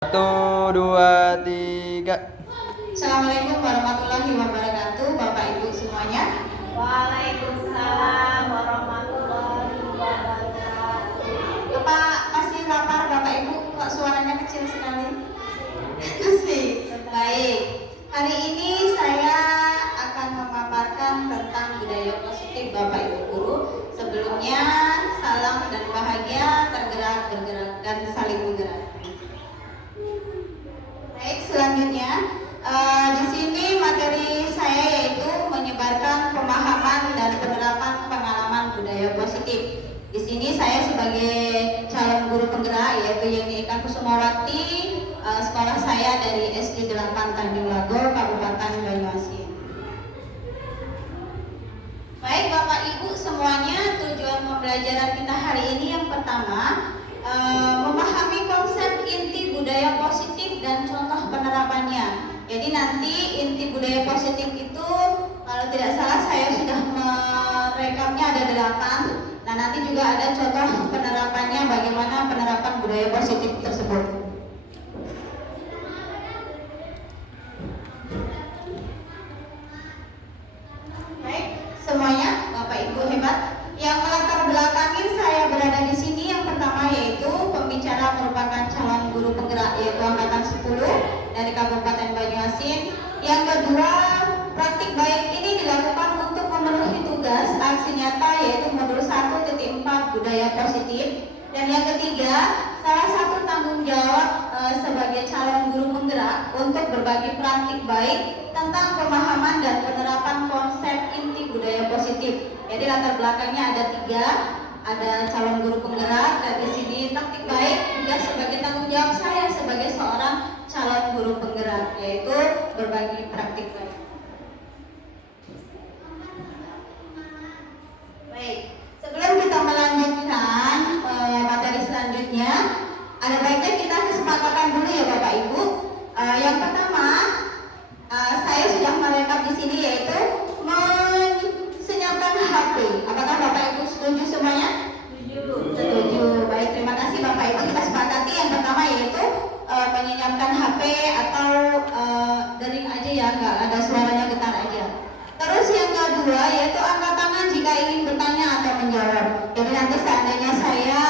Satu, dua, tiga. Assalamualaikum warahmatullahi wabarakatuh, Bapak Ibu semuanya. Waalaikumsalam warahmatullahi wabarakatuh. Apa masih lapar Bapak Ibu? Kok suaranya kecil sekali? Masih. Baik. Hari ini saya akan memaparkan tentang budaya positif Bapak Ibu guru. Sebelumnya salam dan bahagia, tergerak, bergerak dan saling menggerak. Baik, selanjutnya di sini materi saya yaitu menyebarkan pemahaman dan penerapan pengalaman budaya positif. Di sini saya sebagai calon guru penggerak yaitu Yeni Eka Kusumawati, sekolah saya dari SD 8 Tanjung Lago, Kabupaten Banyuasin. Baik Bapak Ibu semuanya, tujuan pembelajaran kita hari ini yang pertama memahami konsep inti budaya positif dan contoh penerapannya. Jadi nanti inti budaya positif itu kalau tidak salah saya sudah merekamnya ada 8. Nah nanti juga ada contoh penerapannya, bagaimana penerapan budaya positif tersebut. Baik semuanya, Bapak Ibu hebat. Yang melatar belakangin saya berada di sini yang pertama yaitu pembicara merupakan calon guru penggerak yaitu angkatan 10 dari Kabupaten Banyuasin. Yang kedua, praktik baik ini dilakukan untuk memenuhi tugas aksi nyata yaitu modul 1.4 budaya positif. Dan yang ketiga, salah satu tanggung jawab sebagai calon guru penggerak untuk berbagi praktik baik tentang pemahaman dan penerapan konsep inti budaya positif. Jadi latar belakangnya ada 3, ada calon guru penggerak dan di sini praktik baik juga sebagai tanggung jawab saya sebagai seorang calon guru penggerak yaitu berbagi praktik baik. Baik, sebelum kita melanjutkan materi selanjutnya, ada baiknya kita kesepakatan dulu ya Bapak Ibu. Yang pertama, saya sudah merekap di sini yaitu menyenyapkan HP. Apakah Bapak Ibu setuju semuanya? Setuju. Baik, terima kasih Bapak Ibu. Kita sepakati yang pertama yaitu menyenyapkan HP atau dering aja ya, nggak ada suaranya, getar aja. Terus yang kedua yaitu angkat tangan jika ingin bertanya atau menjawab. Jadi nanti seandainya saya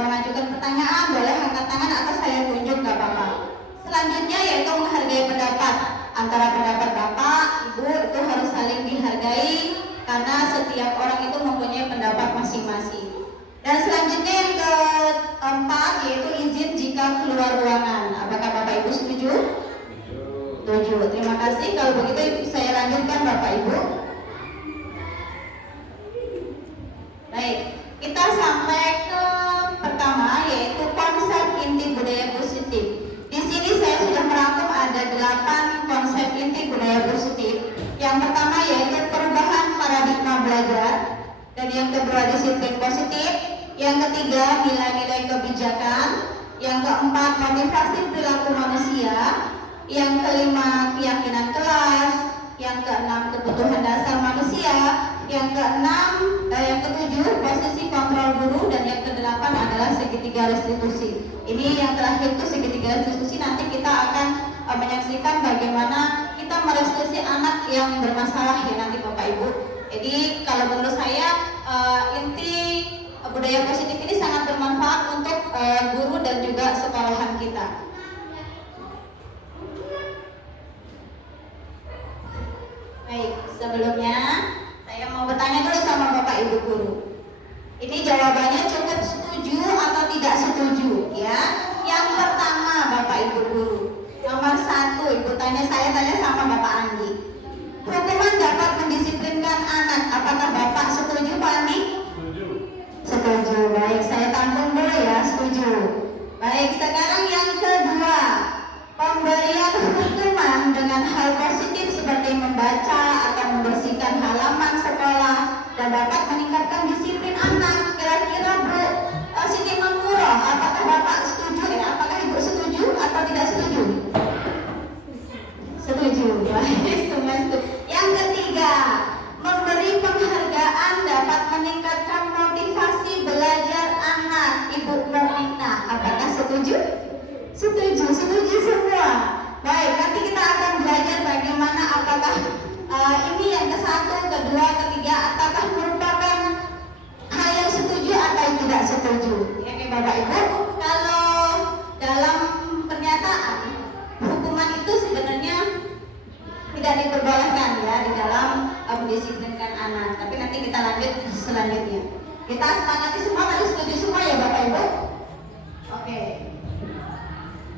mengajukan pertanyaan boleh angkat tangan atau saya tunjuk nggak apa-apa. Selanjutnya yaitu menghargai pendapat. Antara pendapat Bapak, Ibu itu harus saling dihargai karena setiap orang itu mempunyai pendapat masing-masing. Dan selanjutnya yang keempat yaitu izin jika keluar ruangan. Apakah Bapak Ibu setuju? Setuju. Terima kasih. Kalau begitu saya lanjutkan Bapak Ibu. Baik, kita sampai ke pertama yaitu konsep inti budaya positif. Di sini saya sudah merangkum ada 8 konsep inti budaya positif. Yang pertama yaitu perubahan paradigma belajar, dan yang kedua disiplin positif, yang ketiga nilai-nilai kebijakan, yang keempat motivasi perilaku manusia, yang kelima keyakinan kelas, yang keenam kebutuhan dasar manusia, yang yang ketujuh posisi kontrol guru, dan yang kedelapan adalah segitiga restitusi. Ini yang terakhir itu segitiga restitusi. Nanti kita akan menyaksikan bagaimana kita merestitusi anak yang bermasalah ya nanti Bapak Ibu. Jadi kalau menurut saya inti budaya positif ini sangat bermanfaat untuk guru dan juga sekolahan kita. Baik, sebelumnya saya mau bertanya dulu sama Bapak Ibu guru. Ini jawabannya cukup setuju atau tidak setuju ya. Yang pertama Bapak Ibu guru, nomor 1 Ibu tanya sama Bapak Andi. Hukuman dapat mendisiplinkan anak. Apakah Bapak setuju Pak Andi? Setuju. Setuju. Baik, saya tampung dulu ya, setuju. Baik, sekarang yang kedua, pemberian hukuman dengan hal positif seperti membaca atau membersihkan halaman sekolah dan dapat meningkatkan disiplin anak. Kira-kira Bu Siti Manguro, apakah Bapak setuju ya? Apakah Ibu setuju atau tidak setuju? Setuju. Baik, semua setuju. Yang ketiga, memberi Baik, nanti kita akan belajar bagaimana apakah ini yang ke-1, kedua, ketiga, apakah merupakan hal yang setuju atau tidak setuju. Ya, Bapak Ibu, kalau dalam pernyataan hukuman itu sebenarnya tidak diperbolehkan ya di dalam mendisiplinkan anak. Tapi nanti kita lanjut selanjutnya. Kita sepakati semua, tadi setuju semua ya Bapak Ibu? Oke.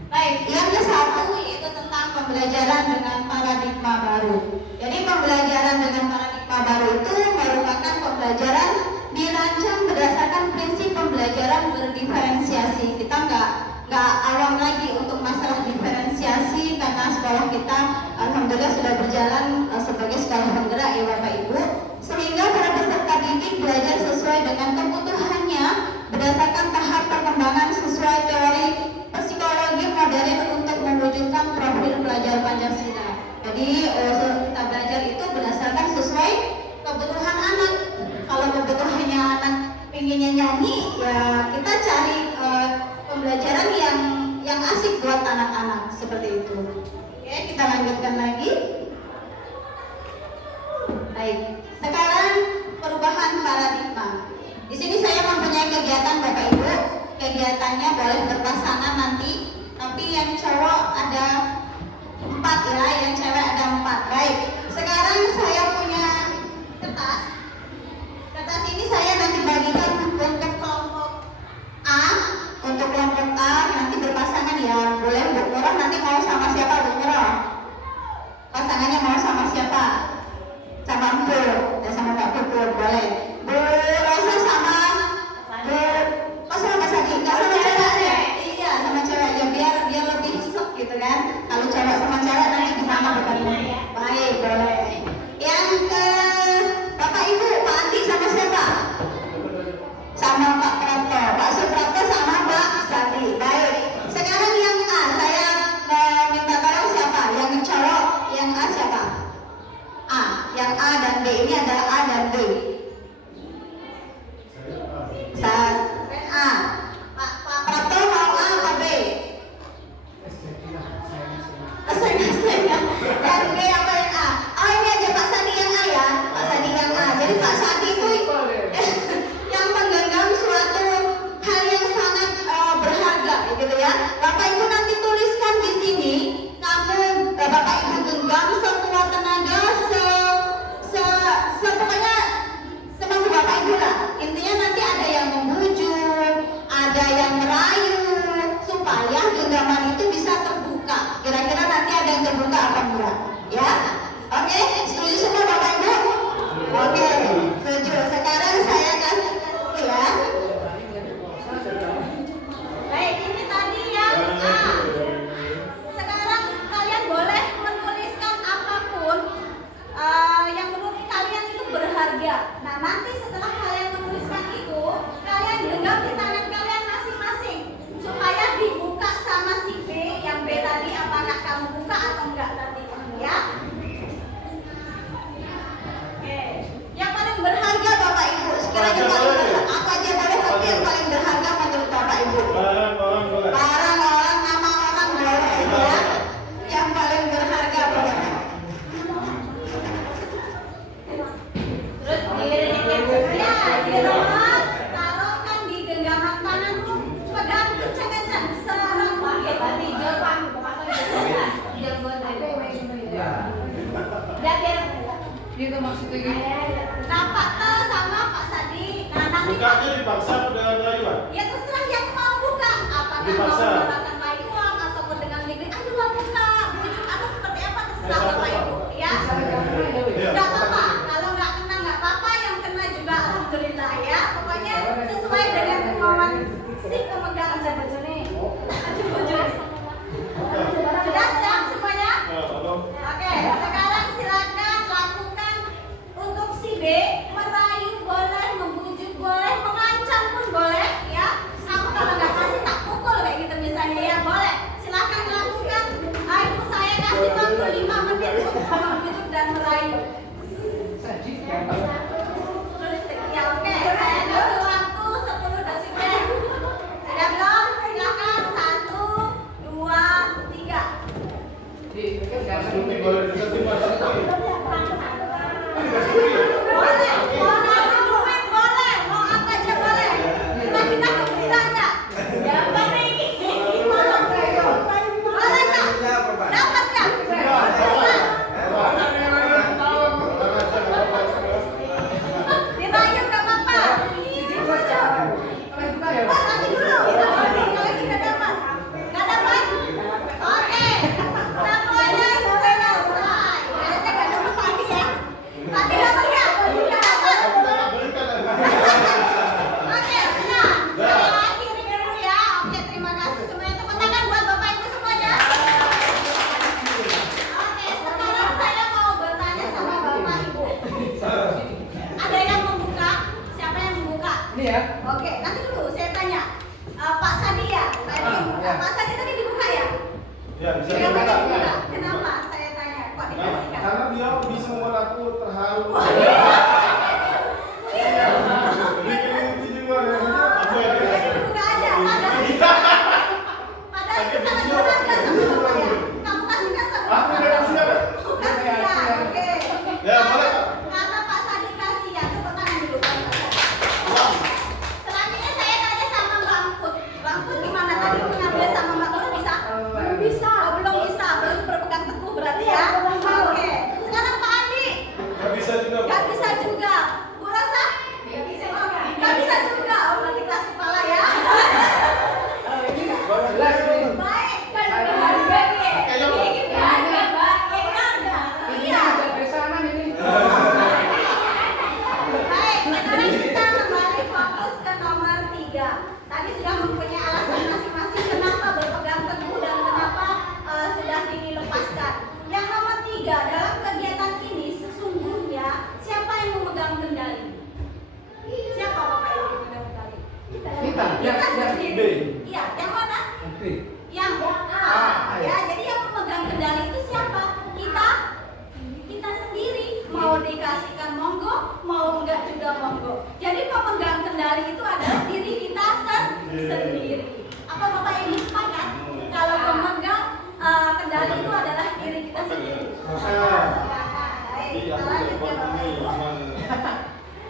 Baik, yang ke-1 yaitu tentang pembelajaran dengan paradigma baru. Jadi pembelajaran dengan paradigma baru itu merupakan pembelajaran dirancang berdasarkan prinsip pembelajaran berdiferensiasi. Kita nggak awam lagi untuk masalah diferensiasi karena sekolah kita alhamdulillah sudah berjalan sebagai sekolah penggerak ya Bapak Ibu, sehingga para peserta didik belajar sesuai dengan kebutuhannya berdasarkan tahap perkembangan sesuai teori psikologi modern untuk mewujudkan profil pelajar Pancasila. Jadi kita belajar itu berdasarkan sesuai kebutuhan anak. Kalau kebutuhannya anak pinginnya nyanyi, ya kita cari pembelajaran yang asik buat anak-anak seperti itu. Oke, kita lanjutkan lagi. Baik, sekarang perubahan paradigma. Di sini saya mempunyai kegiatan Bapak Ibu. Kegiatannya boleh berpasangan nanti, tapi yang cowok ada 4 ya, yang cewek ada 4. Baik, sekarang saya punya kertas. Kertas ini saya nanti bagikan untuk kelompok A. Untuk kelompok A nanti berpasangan ya, boleh Bu Nurah nanti mau sama siapa Bu Nurah? Pasangannya mau sama siapa? Sama Empul, ya sama Pak Pupur, boleh. Bu Rosa sama Bu, sama Mas Adi, enggak sama cewek ya? Iya, sama cewek ya, biar lebih sok gitu kan. Kalau cewek sama cewek nanti bisa bertemu. Baik, boleh. Yang ke Bapak Ibu, Pak Andi sama siapa? Sama Pak Prato, Pak Suprato sama Pak Sadi. Baik. Sekarang yang A, saya minta tolong siapa? Yang cowok, yang A siapa? A, yang A dan B ini adalah A dan B. A. Pak Prato mau A atau B? Yang B apa yang A? Oh ini aja Pak Sadi yang A ya. Pak Sadi yang A. Jadi Pak Sadi itu yang menggenggam suatu hal yang sangat berharga, gitu ya. Bapak Ibu nanti tuliskan di sini, kamu Bapak Ibu genggam sekuat tenaga, pokoknya semampu Bapak Ibu lah. Intinya nanti ada yang membujuk, ada yang merayu, supaya genggaman itu bisa terbuka. Kira-kira nanti ada yang terbuka apa enggak? Ya, oke, setuju semua Bapak Ibu? Oke, setuju. Sekarang saya kasih dulu ya. Baik, ini tadi yang A. Sekarang kalian boleh menuliskan apapun yang menurut kalian itu berharga. Nah, nanti setelah kalian menuliskan itu, kalian genggam di tangan kalian masing-masing supaya dibuka sama si B. Yang B tadi apakah kamu buka atau enggak nanti, ya? Oke. Yang paling berharga Bapak Ibu, sekiranya paling berharga, apa aja boleh, tapi yang paling berharga menurut Bapak Ibu? Barang orang, nama orang boleh ya. Yang paling berharga boleh. Terus diremat, taruhkan di genggaman tangan tuh, pegang kencang-kencang, serang pakai tadi Jepang, Gitu maksudnya gitu. Nah, Pak Tel sama Pak Sadi, nah nanti Bukanya dipaksa udah rayuan. ya terserah yang mau buka, apakah Dipaksa. mau menggunakan payung ataupun dengan bibir, ayo lah buka, bujuk atau seperti apa terserah Bapak Ibu, ya. Nggak apa-apa, kalau nggak kena nggak apa-apa, yang kena juga alhamdulillah ya. Pokoknya sesuai dengan kemauan si pemegang jabatan ini. Sudah siap semuanya? Oke, sekarang silakan lakukan untuk si B, merayu boleh, membujuk boleh, mengancam pun boleh, ya. Kamu kalau nggak kasih tak pukul kayak gitu misalnya Mas Duti boleh deketin Mas Duti. Boleh, mau ngasih duit boleh, mau apa aja boleh. Kita gembiranya. Gampang nih. Boleh nggak? Dapat nggak? Dirayu nggak apa-apa. Wah, nanti dulu. Kalau sudah dapat. Nggak dapat? Oke. Semuanya sudah selesai. Kayaknya nggak dapat tadi ya. Tadi dapat nggak? Nggak dapat. Oke, nah. Saya akhiri dulu ya. Oke, terima kasih semuanya. Tepuk tangan buat Bapak Ibu semuanya. Oke, sekarang saya mau bertanya sama Bapak Ibu. Ada yang membuka? Siapa yang membuka? Ini ya. Oke, nanti dulu saya tanya. Pak Sadi ya? Pak Sadi tadi dibuka ya? Ya, bisa Kenapa dibuka. dibuka? Kenapa saya tanya? Kok dikasihkan? Karena dia bisa membuat aku terharu. Bikin lucu juga ya. Aku ya. Jadi dibuka aja. Padahal itu sangat berharga sama Bapak ya. Kamu kasihkan sama Aku Bapak. udah kasih ya. Kasihkan, oke. Ya, boleh. Karena Pak Sadi kasih ya, tepuk tangan dulu Pak Sadi. Selanjutnya saya tanya sama Mbak Put. Mbak Put gimana tadi mengambil sama Mbak Put bisa? Belum bisa. Oh, belum bisa. Belum berpegang teguh berarti ya. Oke. Sekarang Pak Andi. Gak bisa juga. Gak bisa juga. Bu Rosa? Gak bisa juga. Gak bisa juga. Oh, berarti keras kepala ya. Jelas ini. Baik. Kan berharga nih. Ini berharga, Mbak. Berharga. Iya. Ada pesanan ini. Baik, sekarang kita kembali fokus ke nomor 3. Tadi sudah mempunyai alasan masing-masing kenapa berpegang teguh dan kenapa sudah dilepaskan. Yang nomor 3, dalam kegiatan ini sesungguhnya siapa yang memegang kendali? Siapa Bapak yang memegang kendali? Kita. Kita Yang sendiri. B. Iya, yang mana? Oke. Yang A. Ya, jadi yang memegang kendali itu siapa? Kita sendiri. Mau dikasihkan monggo, mau enggak juga monggo. Jadi pemegang kendali itu adalah diri kita sendiri. Apa Bapak Ibu sepakat? Kalau pemegang kendali itu adalah diri kita sendiri. Sepakat. Baik, kita lanjut ya Bapak Ibu.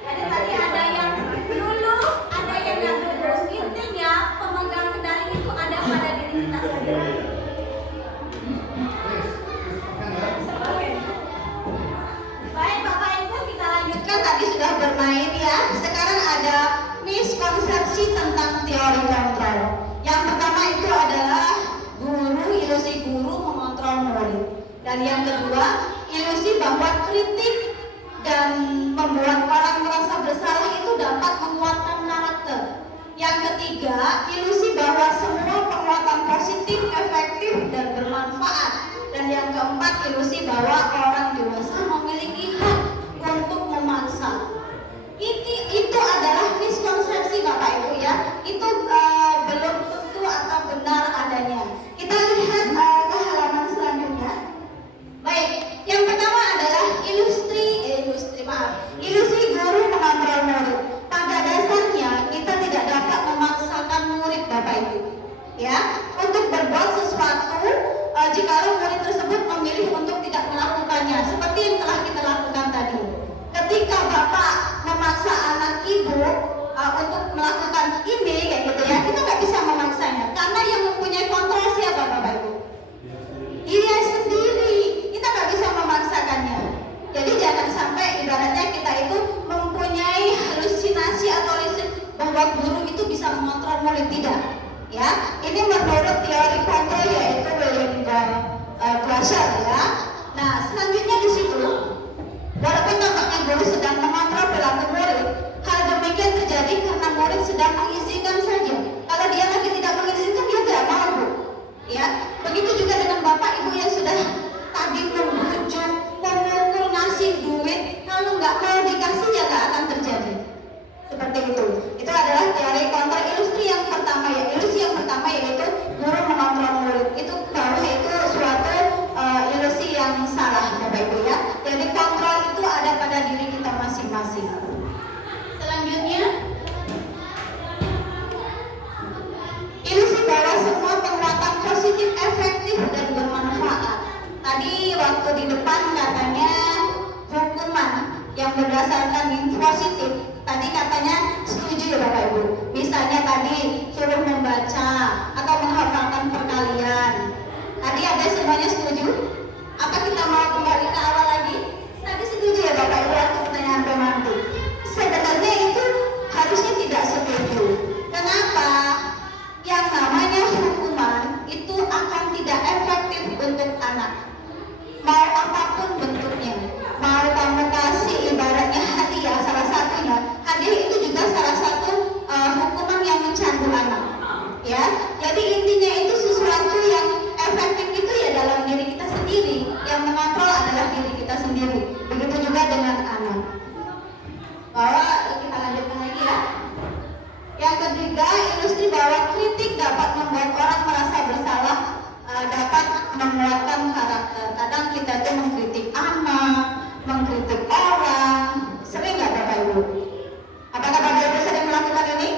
Jadi tadi ada yang dulu, ada yang nggak dulu. Intinya pemegang kendali itu ada pada diri kita sendiri. Baik Bapak Ibu, kita lanjutkan. Tadi sudah bermain ya. Sekarang ada miskonsepsi tentang teori kontrol. Yang pertama itu adalah ilusi guru mengontrol murid. Dan yang kedua, ilusi bahwa kritik dan membuat orang merasa bersalah itu dapat menguatkan karakter. Yang ketiga, ilusi bahwa semua penguatan positif, efektif, dan bermanfaat. Dan yang keempat, ilusi bahwa orang dewasa memiliki hak untuk memaksa. Itu adalah miskonsepsi Bapak Ibu ya. Itu belum tentu atau benar adanya. Kita lihat ke halaman selanjutnya. Baik, yang pertama adalah ilusi guru mengontrol murid. Pada dasarnya kita tidak dapat memaksakan murid Bapak Ibu, ya, untuk berbuat sesuatu jikalau murid tersebut memilih untuk tidak melakukannya, seperti yang telah kita lakukan tadi. Ketika Bapak memaksa anak Ibu untuk melakukan ini, kayak gitu ya, kita nggak bisa memaksanya, karena yang mempunyai kontrol siapa Bapak Ibu? Dia sendiri. Kita nggak bisa memaksakannya. Jadi jangan sampai ibaratnya kita itu mempunyai halusinasi atau ilusi bahwa guru itu bisa mengontrol murid, tidak. Ya, ini menurut teori kontrol yaitu William Glasser ya. Nah, selanjutnya di situ, walaupun tampaknya guru sedang mengontrol perilaku murid, hal demikian terjadi karena murid sedang mengizinkan saja. Kalau dia lagi tidak mengizinkan, dia tidak mau, Bu. Ya, begitu juga dengan Bapak Ibu yang sudah tadi membujuk, memukul, ngasih duit, kalau nggak mau dikasih ya nggak akan terjadi. Seperti itu. Itu adalah teori kontrol. Ilusi yang pertama yaitu guru mengontrol murid. Itu bahwa itu suatu ilusi yang salah Bapak Ibu ya. Jadi kontrol itu ada pada diri kita masing-masing. Selanjutnya, ilusi bahwa semua penguatan positif, efektif, dan bermanfaat. untuk anak. Mau apapun bentuknya, mau kamu kasih ibaratnya hadiah, salah satunya hadiah itu juga salah satu hukuman yang mencandu anak, ya. Jadi intinya itu sesuatu yang efektif itu ya dalam diri kita sendiri, yang mengontrol adalah diri kita sendiri. Begitu juga dengan anak. Bahwa kita lanjutkan lagi ya. Yang ketiga, ilustrasi bahwa kritik dapat membuat orang merasa bersalah, dapat menguatkan karakter. Kadang kita itu mengkritik anak, mengkritik orang, sering nggak Bapak Ibu? Apakah Bapak Ibu sering melakukan ini?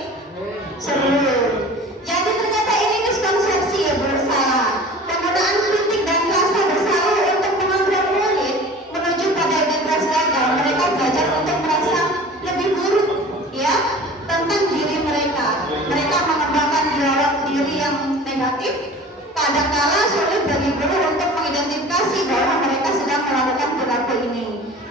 Sering. Jadi ternyata ini miskonsepsi ya, bersalah. Penggunaan kritik dan rasa bersalah untuk mengontrol murid menuju pada identitas gagal. Mereka belajar untuk merasa lebih buruk, ya, tentang diri mereka. Mereka mengembangkan dialog diri yang negatif. Kadangkala sulit bagi guru untuk mengidentifikasi bahwa mereka sedang melakukan perilaku ini,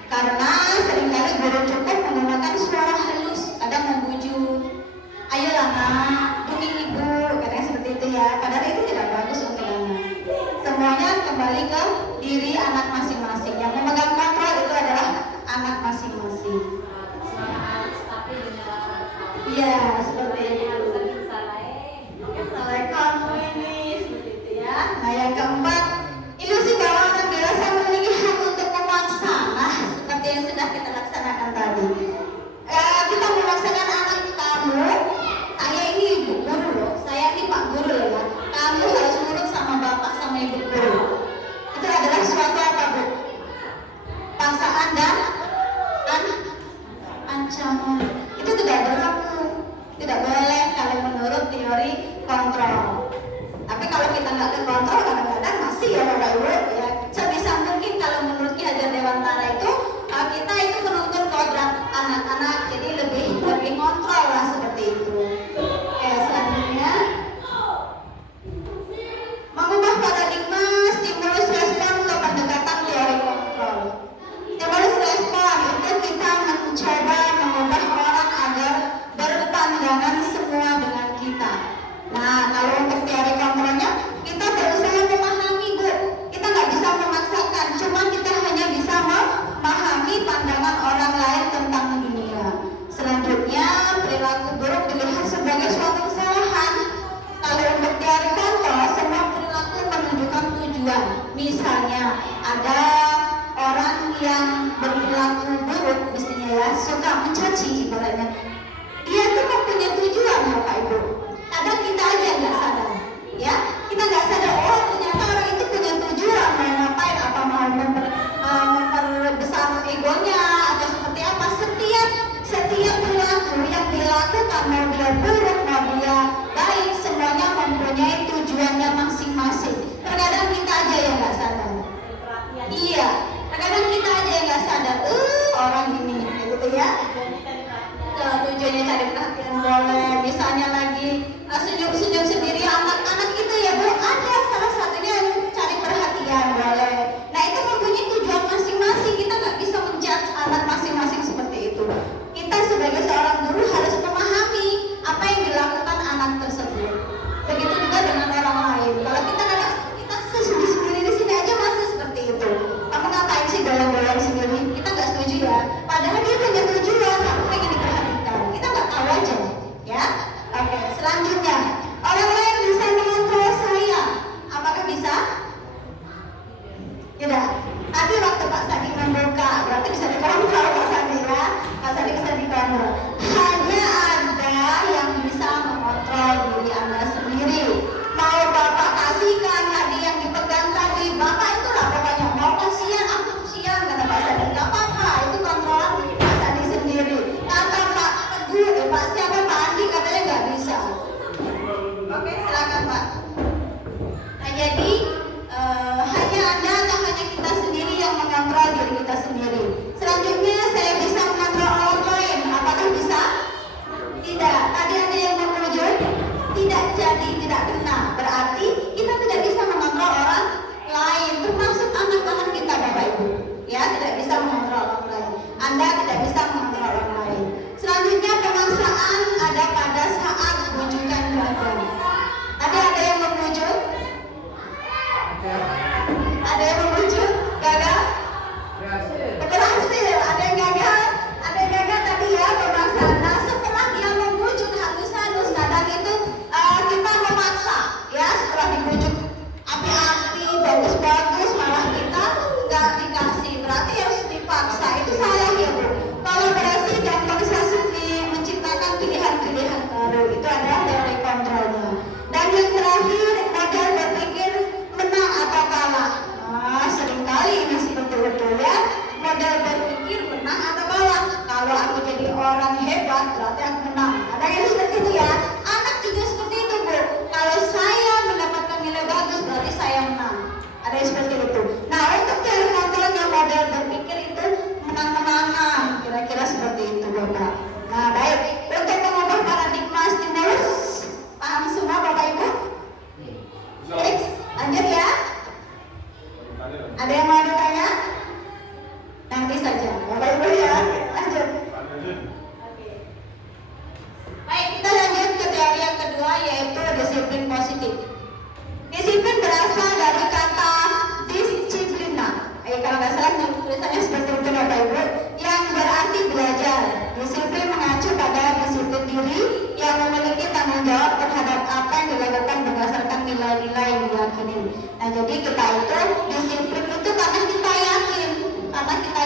karena seringkali guru cukup menggunakan suara halus, kadang membujuk, ayolah nak, demi ibu, katanya seperti itu ya. Padahal itu tidak bagus untuk anak. Semuanya kembali ke diri anak masing-masing. Yang memegang kontrol itu adalah anak masing-masing. Iya, seperti itu. Salah kamu ini, seperti itu ya. Nah, yang keempat, ilusi bahwa anak dewasa memiliki hak untuk memaksa. Nah, seperti yang sudah kita laksanakan tadi. Kita memaksakan anak kamu, saya ini ibu guru loh, saya ini pak guru ya. Kamu harus nurut sama bapak sama ibu guru. Itu adalah suatu apa bu? Paksaan dan ancaman. Itu tidak berlaku, tidak boleh kalau menurut teori kontrol. Tapi kalau kita nggak ke kontrol, kadang-kadang masih ya Bapak Ibu ya. Sebisa mungkin kalau menurut Ki Hajar Dewantara itu kita itu menuntut kodrat anak-anak, jadi lebih kontrol lah seperti itu. Oke, selanjutnya mengubah paradigma stimulus respon ke pendekatan teori kontrol. Stimulus respon itu kita mencoba mengubah orang agar berpandangan semua dengan kita. Nah, kalau untuk teori kontrolnya kita berusaha memahami bu, kita nggak bisa memaksakan, cuma kita hanya bisa memahami pandangan orang lain tentang dunia. Selanjutnya, perilaku buruk dilihat sebagai suatu kesalahan. Kalau untuk teori kontrol, semua perilaku menunjukkan tujuan. Misalnya, ada orang yang berperilaku buruk, misalnya ya, suka mencaci ibaratnya. Dia tuh mempunyai tujuan Bapak Ibu. Kadang kita aja nggak sadar, ya. Kita nggak sadar, oh ternyata orang itu punya tujuan mau ngapain, apa mau memperbesar egonya atau seperti apa. Setiap perilaku yang dilakukan, mau dia buruk mau dia baik, semuanya mempunyai tujuannya masing-masing. Terkadang kita aja yang nggak sadar. Iya, terkadang kita aja yang nggak sadar. Orang ini, gitu ya. Tujuannya cari perhatian boleh, misalnya lagi senyum-senyum sendiri anak-anak itu ya bu, ada salah satunya yang cari perhatian boleh. Nah itu mempunyai tujuan masing-masing, kita nggak bisa menjudge anak masing-masing seperti itu. Kita sebagai seorang guru harus memahami apa yang dilakukan anak tersebut. Begitu juga dengan orang lain. Kalau kita kadang kita sendiri di sini aja masih seperti itu. Kamu ngapain sih goyang-goyang sendiri? Kita nggak setuju ya. Padahal dia punya tujuan, aku pengen diperhatikan. Kita nggak tahu aja, ya. Oke, selanjutnya orang lain bisa mengontrol saya. Apakah bisa? Tidak. Tadi waktu Pak Sadi membuka, berarti bisa dikontrol Pak Sadi ya. Pak Sadi bisa dikontrol. Hanya ada yang bisa mengontrol diri Anda sendiri. Mau Bapak kasihkan tadi yang dipegang tadi, Bapak itulah pokoknya mau kasihan, aku kasihan kata Pak Sadi. Gak apa-apa, itu kontrol Pak Sadi sendiri. Kata Pak Teguh, Pak siapa Pak Andi katanya nggak bisa. Oke, silakan Pak. Nah, jadi hanya Anda atau hanya kita sendiri yang mengontrol diri kita sendiri. Selanjutnya saya bisa mengontrol orang lain. Apakah bisa? Tidak. Tadi ada yang memujuk, tidak jadi, tidak kena. Berarti kita tidak bisa mengontrol orang lain, termasuk anak-anak kita Bapak Ibu. Ya, tidak bisa mengontrol orang lain. Anda tidak bisa mengontrol orang lain. Selanjutnya pemaksaan ada pada saat bujukan gagal. Tadi ada yang memujuk? Ada yang merujuk? Gagal? Berhasil. Ada yang gagal? Ada yang gagal tadi ya pembahasan. Nah setelah dia membujuk halus-halus, kadang itu kita memaksa ya. Setelah dibujuk api-api, bagus-bagus, malah kita nggak dikasih. Berarti harus dipaksa. Itu salah ya Bu. Kolaborasi dan konsentrasi menciptakan pilihan-pilihan baru. Itu adalah teori kontrolnya. Dan yang terakhir, modal berpikir menang atau kalah. Nah, seringkali ini seperti itu ya. Modal berpikir menang atau kalah. Kalau aku jadi orang hebat, berarti aku menang. Ada yang seperti itu ya. Anak juga seperti itu Bu. Kalau saya mendapatkan nilai bagus, berarti saya menang. Ada yang seperti itu. Nah, untuk teori kontrolnya modal berpikir itu menang-menangan. Kira-kira seperti itu Bapak. Nah, baik. Untuk mengubah paradigma stimulus, paham semua Bapak Ibu? Next, lanjut ya. Ada yang mau ditanya? Nanti saja, Bapak Ibu ya. Lanjut. Baik, kita lanjut ke teori yang kedua yaitu disiplin positif. Disiplin berasal dari kata disiplina. Kalau nggak salah tulisannya seperti itu Bapak Ibu, yang berarti belajar. Disiplin mengacu pada disiplin diri yang memiliki tanggung jawab terhadap apa yang dilakukan berdasarkan nilai-nilai yang diyakini. Nah, jadi kita itu disiplin itu karena kita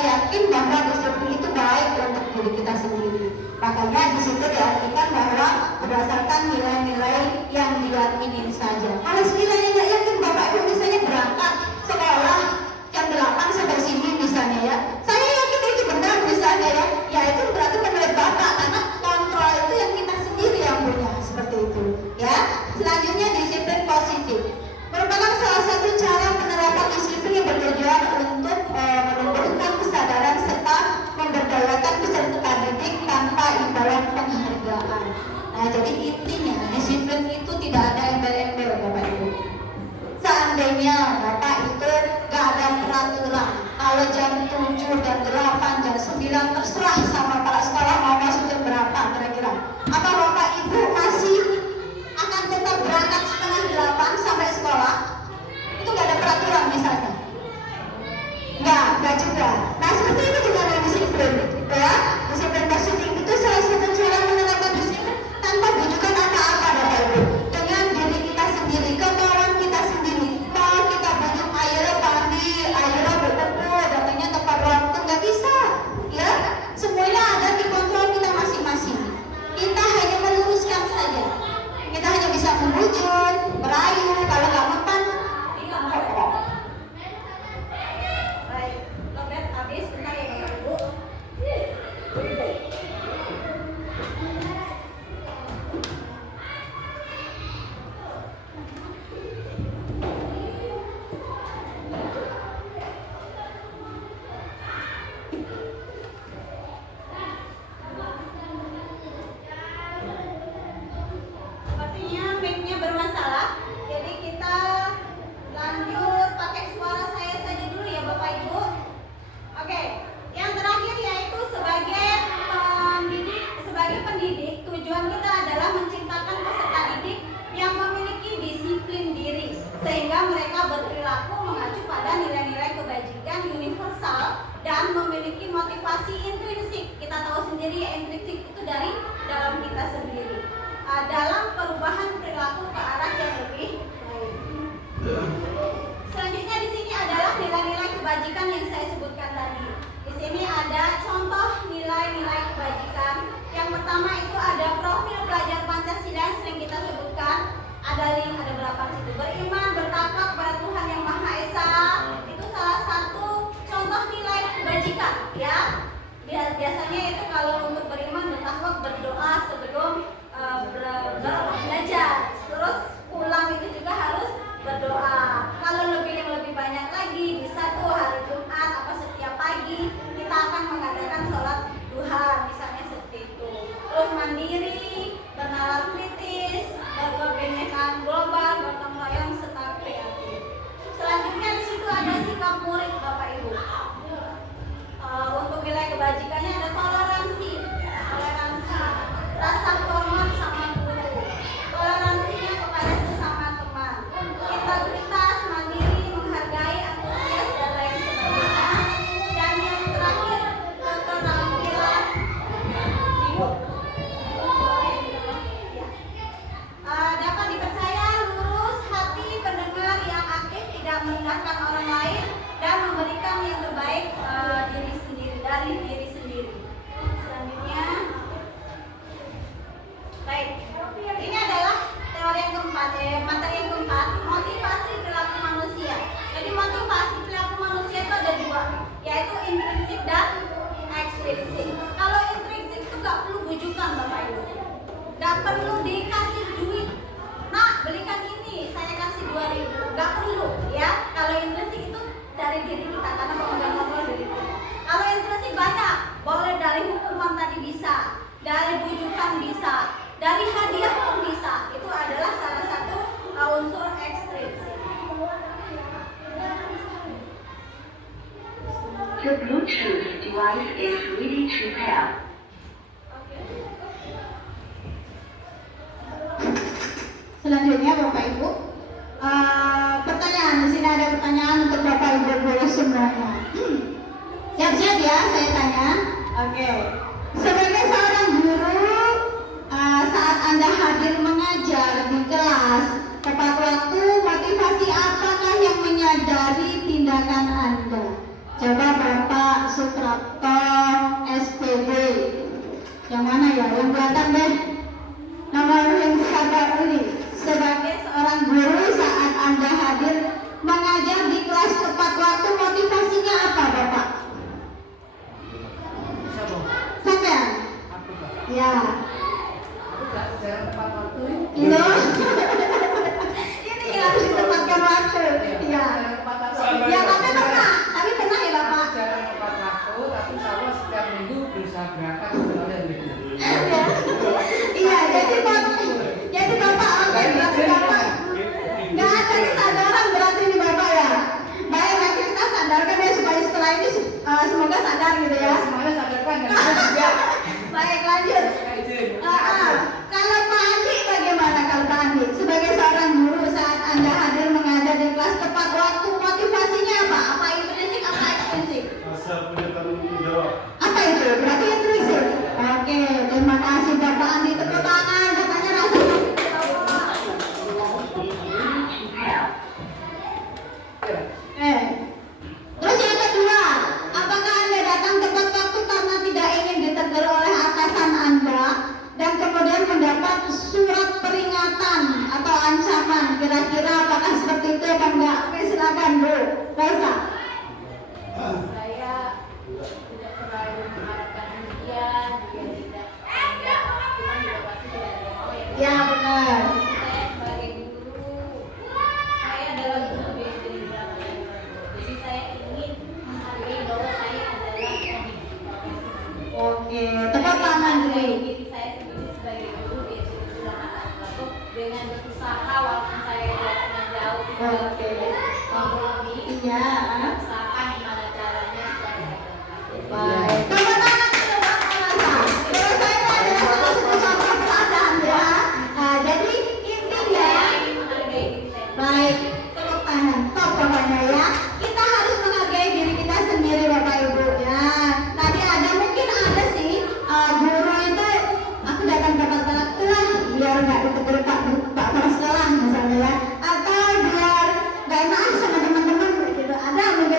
yakin bahwa disiplin itu baik untuk diri kita sendiri. Makanya di situ diartikan bahwa berdasarkan nilai-nilai yang diyakini saja. Kalau sekiranya nggak yakin Bapak Ibu misalnya berangkat sekolah jam 8 sampai sini misalnya ya, saya yakin itu benar misalnya ya, ya itu berarti menurut Bapak karena kontrol itu yang kita sendiri yang punya seperti itu ya. Selanjutnya disiplin positif merupakan salah satu cara penerapan disiplin yang bertujuan untuk menumbuhkan kesadaran serta memberdayakan peserta didik tanpa imbalan penghargaan. Nah, jadi intinya disiplin itu tidak ada embel-embel Bapak Ibu. Seandainya Bapak itu gak ada peraturan, kalau jam 7 dan 8 jam 9 terserah sama para sekolah mau masuk jam berapa kira-kira. Apa Bapak Ibu masih akan tetap berangkat setengah 8 sampai sekolah? Itu gak ada peraturan misalnya? Enggak juga. Nah seperti itu juga ada disiplin ya. Disiplin positif itu salah satu cara menerapkan disiplin tanpa bujukan apa-apa Bapak Ibu. Dengan diri kita sendiri, kemauan kita sendiri. Mau kita bujuk ayo pandi, ayo bertemu, datangnya tepat waktu, nggak bisa ya. Semuanya ada di kontrol kita masing-masing. Kita hanya meluruskan saja. Kita hanya bisa memujuk, merayu, kalau nggak mempan Baik, logat habis, bentar ya Bapak Ibu. Sepertinya mic-nya bermasalah, jadi kita lanjut pakai suara saya saja dulu ya Bapak Ibu. Oke, yang terakhir yaitu sebagai pendidik, tujuan kita adalah menciptakan peserta didik yang memiliki disiplin diri sehingga mereka berperilaku mengacu pada nilai-nilai kebajikan universal dan memiliki motivasi intrinsik. Kita tahu sendiri ya, intrinsik itu dari dalam kita sendiri. Dalam perubahan perilaku ke arah yang lebih baik. Selanjutnya di sini adalah nilai-nilai kebajikan yang saya sebutkan tadi. Di sini ada contoh nilai-nilai kebajikan. Yang pertama itu ada profil pelajar Pancasila yang sering kita sebutkan. Ada berapa situ? Beriman, bertakwa kepada Tuhan Yang Maha Esa. Itu salah satu contoh nilai kebajikan, ya. Biasanya itu kalau untuk beriman, bertakwa, berdoa sebelum belajar. Terus pulang itu juga harus berdoa. Kalau yang lebih banyak lagi bisa tuh hari Jumat apa setiap pagi kita akan mengadakan sholat duha misalnya seperti itu. Terus mandiri, bernalar kritis, berkebinekaan global, gotong royong, setara mengindahkan orang lain dan memberikan yang terbaik diri sendiri dari diri sendiri. Selanjutnya, baik, ini adalah teori yang keempat, materi yang keempat, motivasi perilaku manusia. Jadi motivasi perilaku manusia itu ada dua, yaitu intrinsik dan ekstrinsik. Kalau intrinsik itu nggak perlu bujukan Bapak Ibu, nggak perlu dikasih duit. Nah, belikan ini, saya kasih 2.000, nggak perlu ya. Kalau intrinsik itu dari diri kita karena pemegang kontrol dari kita. Kalau intrinsik banyak, boleh dari hukuman tadi bisa, dari bujukan bisa, dari hadiah pun bisa. Itu adalah salah satu unsur ekstrinsik. The Bluetooth device is ready to pair. Selanjutnya Bapak Ibu, pertanyaan di sini ada pertanyaan untuk Bapak Ibu guru semuanya. Siap-siap ya, saya tanya. Oke. Sebagai seorang guru, saat Anda hadir mengajar di kelas, tepat waktu, motivasi apakah yang menyadari tindakan Anda? Coba Bapak Suprapto SPD. Yang mana ya? Yang belakang deh. Nomor yang sabar ini. Sebagai seorang guru saat Anda hadir mengajar di kelas tepat waktu, motivasinya apa Bapak? Sampean? Ya. Aku gak jarang tepat waktu. Loh. Ini harus ditempatkan waktu. Iya. Ya, tapi pernah ya Bapak? Jarang tepat waktu, tapi saya setiap minggu berusaha berangkat ke sekolah gitu. Iya, jadi Bapak berarti Bapak nggak ada kesadaran berarti ini Bapak ya. Baik, nanti kita sadarkan ya supaya setelah ini semoga sadar gitu ya. Semuanya sadarkan dan juga. Baik, lanjut. Kalau Pak Andi bagaimana kalau Pak Andi sebagai seorang guru saat Anda hadir mengajar di kelas tepat waktu, motivasinya apa? Apa intrinsik apa ekstrinsik? Rasa punya tanggung jawab. Apa itu? Berarti intrinsik. Oke, terima kasih Bapak Andi, tepuk tangan. Katanya rasanya terus yang kedua, apakah Anda datang tepat waktu karena tidak ingin ditegur oleh atasan Anda dan kemudian mendapat surat peringatan atau ancaman? Kira-kira apakah seperti itu apa enggak? Oke, silakan Bu Rosa. Saya tidak terlalu mengharapkan demikian, juga tidak cuman juga pasti tidak ada yang mau ya. Ya benar. Saya sebagai guru, saya adalah guru di SD di Surabaya. Jadi saya ingin menghargai bahwa saya adalah profesi. Oke, tepuk tangan Menghargai dulu. diri saya sendiri sebagai guru di SD di Surabaya dengan berusaha walaupun saya jaraknya jauh Oke. lebih Iya. usahakan gimana caranya supaya saya dapat. Baik. Tepuk tangan dulu Bapak Rosa. Terus saya adalah salah satu contoh teladan ya. Jadi intinya. Saya ingin menghargai diri saya. Baik, tepuk tangan. Top pokoknya ya. Kita harus menghargai diri kita sendiri Bapak Ibu ya. Tadi ada mungkin ada sih guru itu aku datang tepat waktu lah biar nggak ditegur Pak kepala sekolah misalnya ya. Atau biar nggak enak sama teman-teman gitu. Ada mungkin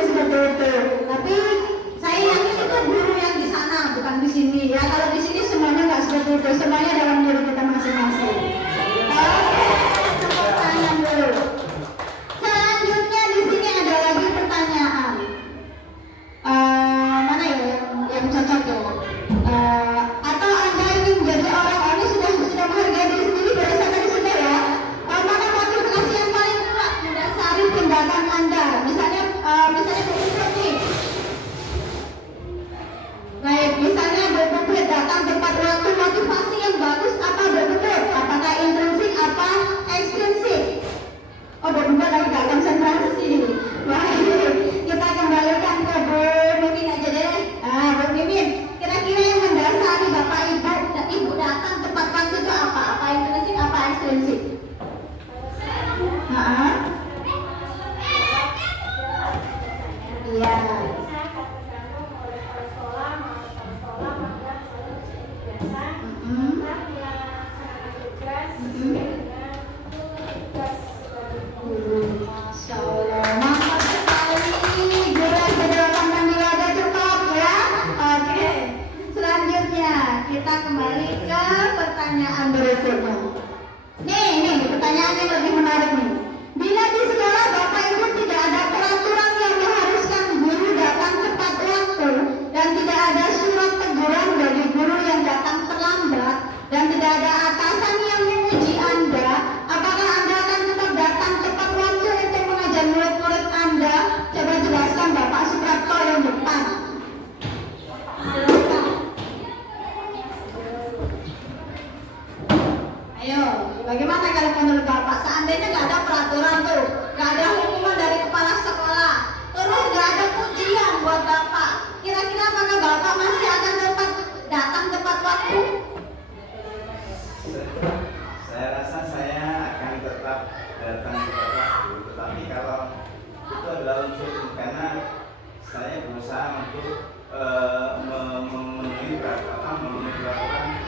dalam survei karena saya berusaha untuk memenuhi peraturan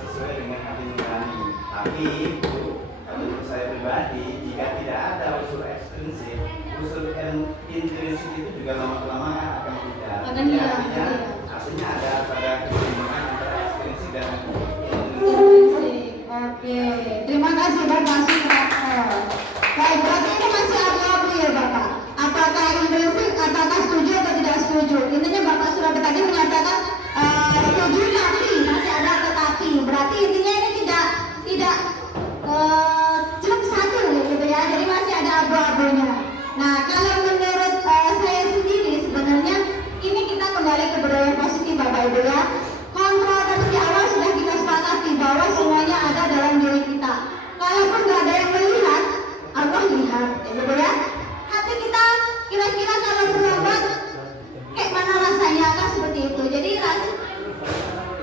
sesuai dengan hati nurani. Tapi Bu, kalau menurut saya pribadi, jika tidak ada unsur ekstrinsik, unsur intrinsik itu juga lama-kelamaan akan tidak. Artinya ada pada keseimbangan antara ekstrinsik dan intrinsik. Oke, terima kasih Bapak Suprapto. Baik, berarti ini masih abu-abu ya Bapak. Apakah intrinsik, apakah setuju atau tidak setuju? Intinya Bapak Suprapto tadi menyatakan setuju tapi masih ada tetapi. Berarti intinya ini tidak cuma satu gitu ya. Jadi masih ada abu-abunya. Nah, kalau menurut saya sendiri sebenarnya ini kita kembali ke budaya positif Bapak Ibu ya. Kontrol tadi di awal sudah kita sepakati bahwa semuanya ada dalam diri kita. Kalaupun nggak ada yang melihat, Allah lihat, gitu ya. Hati kita kira-kira kalau terlambat, kayak mana rasanya kan seperti itu. Jadi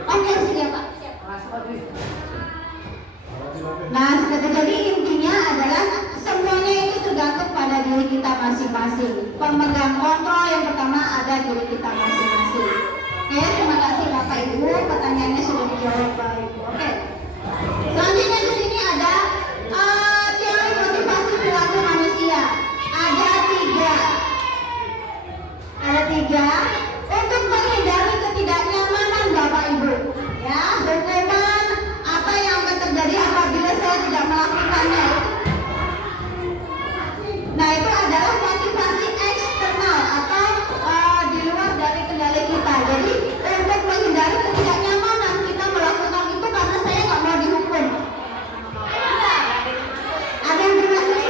oke siap Pak. Nah, jadi intinya adalah semuanya itu tergantung pada diri kita masing-masing. Pemegang kontrol yang pertama ada diri kita masing-masing. Oke, terima kasih Bapak Ibu. Pertanyaannya sudah dijawab baik. Oke. Selanjutnya di sini ada teori motivasi perilaku manusia. Ada tiga untuk menghindari ketidaknyamanan Bapak Ibu. Ya, hukuman apa yang akan terjadi apabila saya tidak melakukannya. Nah, itu adalah motivasi eksternal atau di luar dari kendali kita. Jadi untuk menghindari ketidaknyamanan kita melakukan itu karena saya nggak mau dihukum. Ada yang berhasil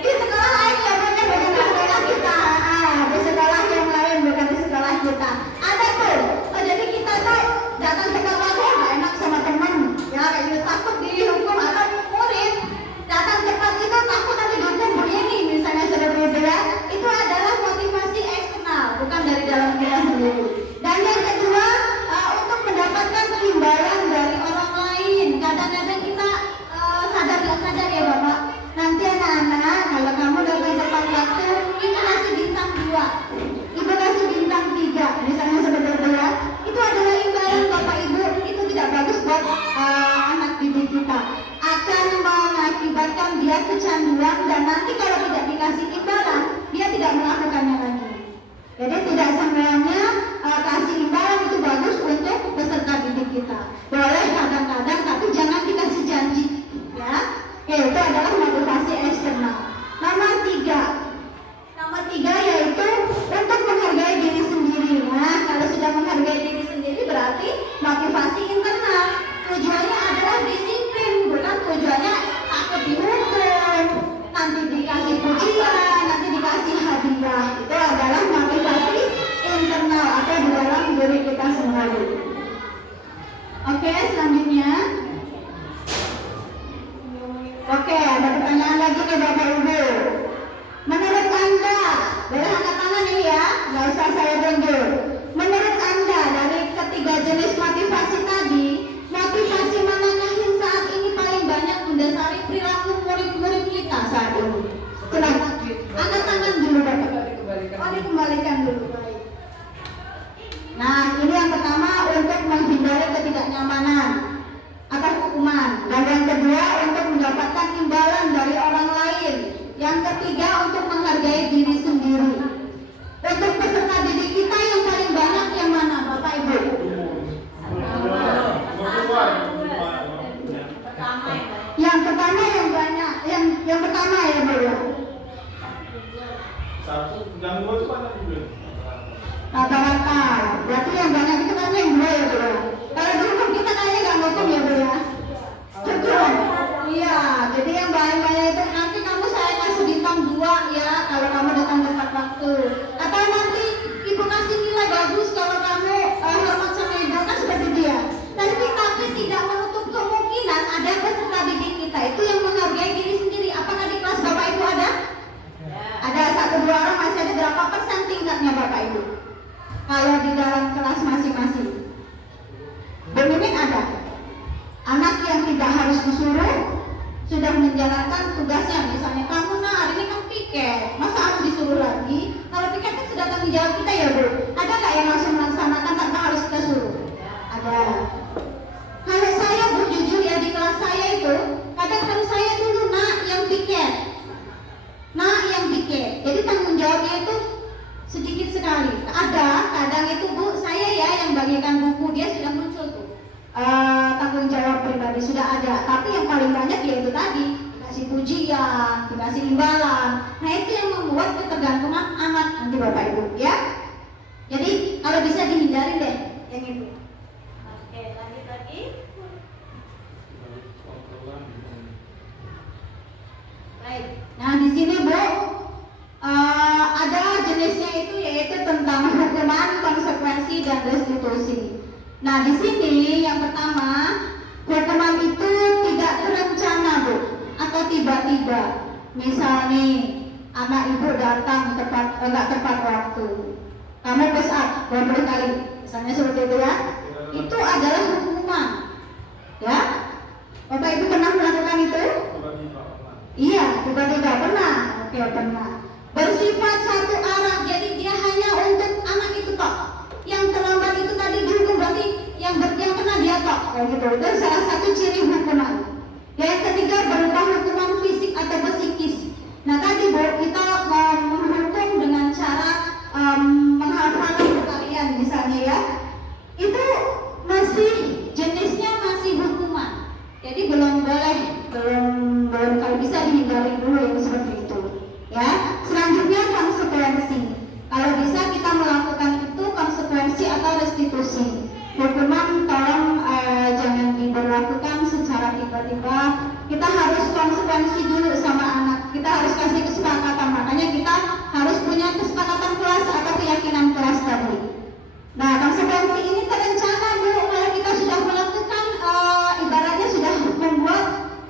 di sekolah lain ya, bukan di sekolah kita. Di sekolah yang lain bukan di sekolah kita. Ada tuh. Jadi kita tuh datang ke sekolah nggak enak sama teman. Ya kayak gitu, takut dihukum atau murid datang cepat itu takut nanti dihukum begini misalnya seperti itu ya. Itu adalah motivasi eksternal, bukan dari dalam kita sendiri. Dan yang kedua untuk mendapatkan imbalan dari orang lain. Kadang-kadang kita sadar nggak sadar ya Bapak. Nanti anak-anak kalau kamu dapat depan waktu, ibu kasih bintang 2, ibu kasih bintang 3, misalnya seperti itu ya. Itu adalah imbalan Bapak Ibu. Itu tidak bagus buat anak didik kita. Akan mengakibatkan dia kecanduan dan nanti kalau tidak dikasih imbalan, dia tidak melakukannya lagi. Jadi tidak semuanya kasih imbalan itu bagus untuk peserta didik kita. Boleh kadang-kadang, tapi jangan dikasih janji, ya. Itu adalah motivasi eksternal. Nomor 3 yaitu untuk menghargai diri sendiri. Nah, kalau sudah menghargai diri sendiri berarti motivasi internal. Tujuannya adalah disiplin, bukan tujuannya takut dihukum, nanti dikasih pujian, nanti dikasih hadiah. Itu adalah motivasi internal atau di dalam diri kita sendiri. Oke, selanjutnya. Oke, ada pertanyaan lagi nih Bapak Ibu. Menurut Anda, boleh angkat tangan ini ya, nggak usah saya tunjuk. Menurut Anda dari ketiga jenis motivasi tadi, motivasi manakah yang saat ini paling banyak mendasari perilaku murid-murid kita saat ini? Silakan, angkat tangan dulu Bapak. Oh, dikembalikan dulu, baik. Nah, ini yang pertama untuk menghindari ketidaknyamanan atau hukuman. Dan yang kedua untuk mendapatkan imbalan dari orang lain. Yang ketiga untuk menghargai diri sendiri. Untuk peserta didik kita yang paling banyak yang mana Bapak Ibu? Yang pertama yang banyak, yang pertama ya Bu ya. Satu, yang 2 itu mana juga? Rata-rata. Berarti yang banyak itu kan yang 2 ya Bu ya. Kalau dihukum kita kayaknya nggak ngukum ya Bu ya. Cukup. Iya, jadi yang banyak itu nanti kamu saya kasih bintang 2 ya kalau kamu datang tepat waktu. Atau nanti ibu kasih nilai bagus kalau kamu hormat sama ibu kan seperti dia. Tapi tidak menutup kemungkinan ada peserta didik kita itu yang menghargai diri sendiri. Apakah di kelas Bapak Ibu ada? Ada 1-2 orang, masih ada berapa persen tingkatnya Bapak Ibu? Kalau di dalam kelas masing-masing. Bagaimana ada? Anak yang tidak harus disuruh sudah menjalankan tugasnya, misalnya kamu hari ini kan piket, masa harus disuruh lagi? berbagi. Kalau piket kan sudah tanggung jawab kita ya Bu. Ada nggak yang langsung melaksanakan tanpa harus kita suruh? Ada. Kalau saya Bu jujur ya di kelas saya itu kadang harus saya dulu nak yang piket. Jadi tanggung jawabnya itu sedikit sekali. Ada kadang itu Bu saya ya yang bagikan buku dia sudah muncul tuh. Tanggung jawab pribadi sudah ada, tapi yang paling banyak ya itu tadi dikasih pujian, dikasih imbalan. Nah itu yang membuat ketergantungan anak nanti Bapak Ibu ya. Jadi kalau bisa dihindari deh yang itu. Oke, lanjut lagi. Baik. Nah di sini Bu ada jenisnya itu yaitu tentang hukuman, konsekuensi dan restitusi. Nah di sini yang pertama hukuman itu tidak terencana Bu atau tiba-tiba. Misalnya anak ibu datang nggak tepat waktu, kamu push up 20 kali, misalnya seperti itu ya. Itu adalah hukuman, ya. Bapak ibu pernah melakukan itu? Iya, tiba-tiba pernah. Oke, pernah. Bersifat satu arah, jadi dia hanya untuk anak itu tok. Yang terlambat itu tadi dihukum berarti yang kena dia tok, gitu. Itu salah satu ciri hukuman. Yang ketiga berupa hukuman fisik atau psikis. Nah tadi Bu kita menghukum dengan cara menghafalkan kalian misalnya ya. Itu masih jenisnya masih hukuman. Jadi belum kalau bisa dihindari dulu yang seperti itu. Ya. Selanjutnya konsekuensi. Kalau bisa kita melakukan itu konsekuensi atau restitusi. Hukuman tolong jangan diberlakukan secara tiba-tiba. Kita harus konsekuensi dulu sama anak. Kita harus kasih kesepakatan. Makanya kita harus punya kesepakatan kelas atau keyakinan kelas tadi. Nah, konsekuensi ini terencana Bu. Kalau kita sudah melakukan ibaratnya sudah membuat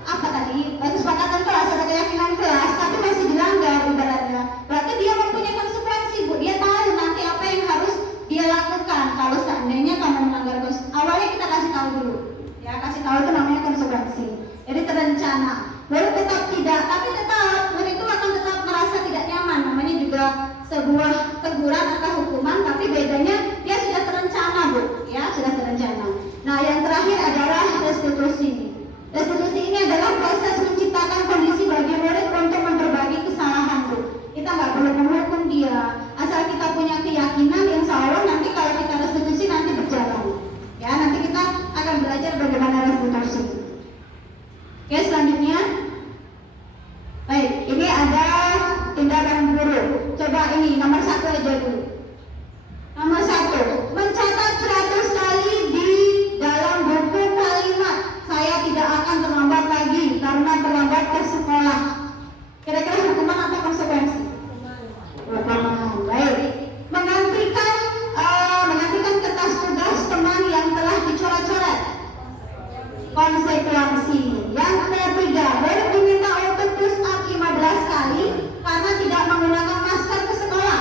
apa tadi kesepakatan kelas atau keyakinan kelas, tapi masih dilanggar ibaratnya. Berarti dia mempunyai konsekuensi Bu. Dia tahu nanti apa yang harus dia lakukan kalau seandainya kamu melanggar konsekuensi. Awalnya kita kasih tahu dulu. Ya, kasih tahu itu namanya konsekuensi. Jadi terencana. Baru tetap tidak, tapi tetap murid itu akan tetap merasa tidak nyaman. Namanya juga sebuah teguran atau hukuman, tapi bedanya dia sudah terencana Bu. Ya, sudah terencana. Nah, yang terakhir adalah restitusi. Restitusi ini adalah proses menciptakan kondisi bagi murid untuk memperbaiki kesalahan Bu. Kita nggak perlu menghukum dia, asal kita punya keyakinan insya Allah nanti kalau kita restitusi nanti berjalan. Ya, nanti kita akan belajar bagaimana restitusi. Oke, selanjutnya. Baik, ini ada tindakan guru. Coba ini nomor 1 aja dulu. Nomor 1, mencatat 100 kali di dalam buku kalimat saya tidak akan terlambat lagi karena terlambat ke sekolah. Kira-kira hukuman atau konsekuensi? Hukuman. Baik. Mengantikan kertas tugas teman yang telah dicoret-coret. Konsekuensi. Yang ketiga, baru diminta untuk push up 15 kali karena tidak menggunakan masker ke sekolah.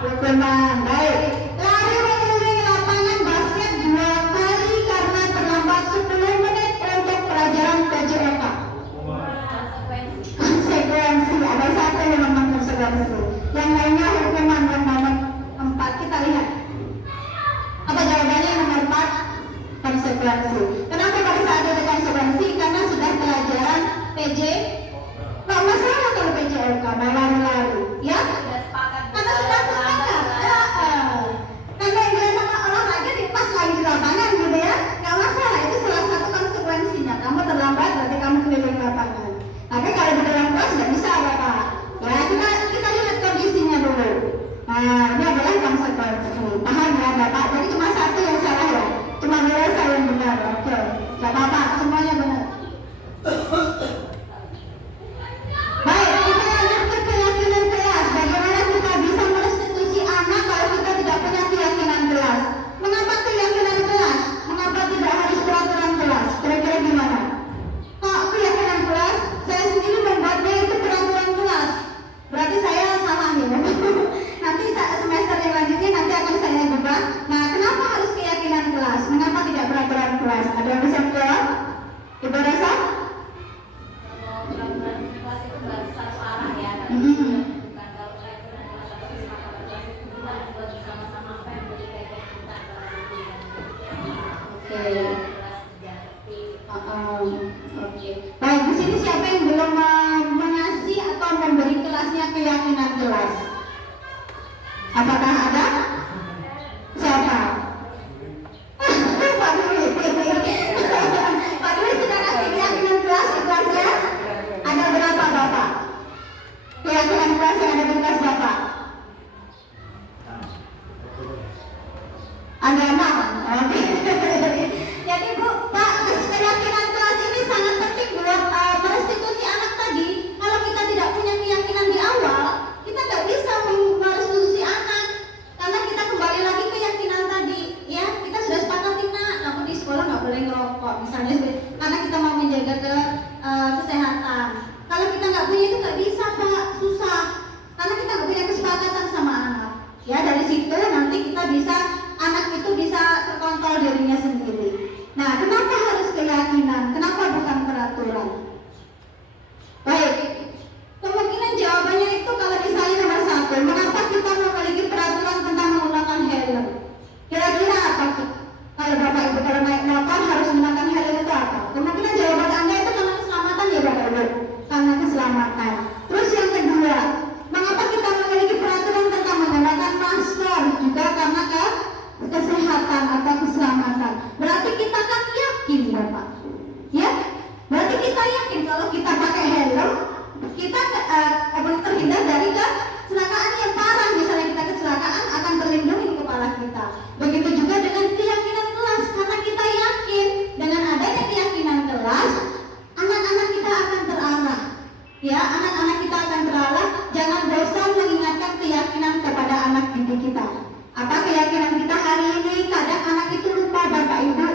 Hukuman. Baik. Lari mengelilingi lapangan basket 2 kali karena terlambat 10 menit untuk pelajaran PJOK. Konsekuensi. Ada satu yang memang konsekuensi. Yang lainnya hukuman. Yang nomor 4 kita lihat. Apa jawabannya yang nomor 4? Konsekuensi. Kenapa pada saat itu konsekuensi? Karena sudah pelajaran PJ. Nggak masalah kalau PJOK, lari-lari, ya? Karena sudah sepakat. Karena dia sama olahraga di pas lagi di lapangan gitu ya, nggak masalah. Itu salah satu konsekuensinya. Kamu terlambat berarti kamu keliling lapangan. Tapi kalau di dalam kelas nggak bisa Bapak. Ya kita lihat kondisinya dulu. Nah ini adalah konsekuensi. Paham ya Bapak? Jadi cuma satu yang salah ya. Cuma saya yang benar. Oke. Nggak apa-apa, semuanya benar. Baik, kita lanjut ke keyakinan kelas. Bagaimana kita bisa merestitusi anak kalau kita tidak punya keyakinan kelas? Mengapa keyakinan kelas? Mengapa tidak harus peraturan kelas? Kira-kira gimana? Kok keyakinan kelas? Saya sendiri membuatnya itu peraturan kelas. Berarti saya salah ya. Nanti semester kelas sejati. Oke. Baik, di sini siapa yang belum mengasih atau memberi kelasnya keyakinan kelas? Apakah ada? Siapa? Pak Dwi. Pak Dwi sudah kasih keyakinan kelas di kelasnya? Ada berapa Bapak? Keyakinan kelas yang ada di kelas Bapak? Ada 6. Oke. Jadi Bu, Pak, keyakinan kelas ini sangat penting buat merestitusi anak tadi. Kalau kita tidak punya keyakinan di awal, kita nggak bisa merestitusi anak. Karena kita kembali lagi keyakinan tadi, ya kita sudah sepakatin kamu di sekolah nggak boleh ngerokok, misalnya, karena kita mau menjaga kesehatan. Kalau kita nggak punya itu nggak bisa Pak, susah. Karena kita nggak punya kesepakatan sama anak. Ya dari situ nanti kita bisa, anak itu bisa terkontrol dirinya sendiri. Nah, kenapa harus keyakinan? Kenapa bukan peraturan? Baik, kemungkinan jawabannya itu kalau misalnya nomor 1, mengapa kita memiliki peraturan tentang menggunakan helm? Kira-kira apa? Kalau Bapak Ibu kalau naik motor harus menggunakan helm itu apa? Kemungkinan jawaban Anda itu karena keselamatan ya Bapak Ibu, karena keselamatan. Terus yang kedua, mengapa kita memiliki peraturan tentang menggunakan masker? Juga karena kesehatan atau keselamatan. Berarti kita kan yakin Bapak, ya? Berarti kita yakin kalau kita pakai helm, kita terhindar dari kecelakaan yang parah. Misalnya kita kecelakaan akan terlindungi kepala kita. Begitu juga dengan keyakinan kelas, karena kita yakin dengan adanya keyakinan kelas, anak-anak kita akan terarah. Ya, anak-anak kita akan terarah. Jangan bosan mengingatkan keyakinan kepada anak didik kita. Apa keyakinan kita hari ini? Kadang anak itu lupa Bapak Ibu.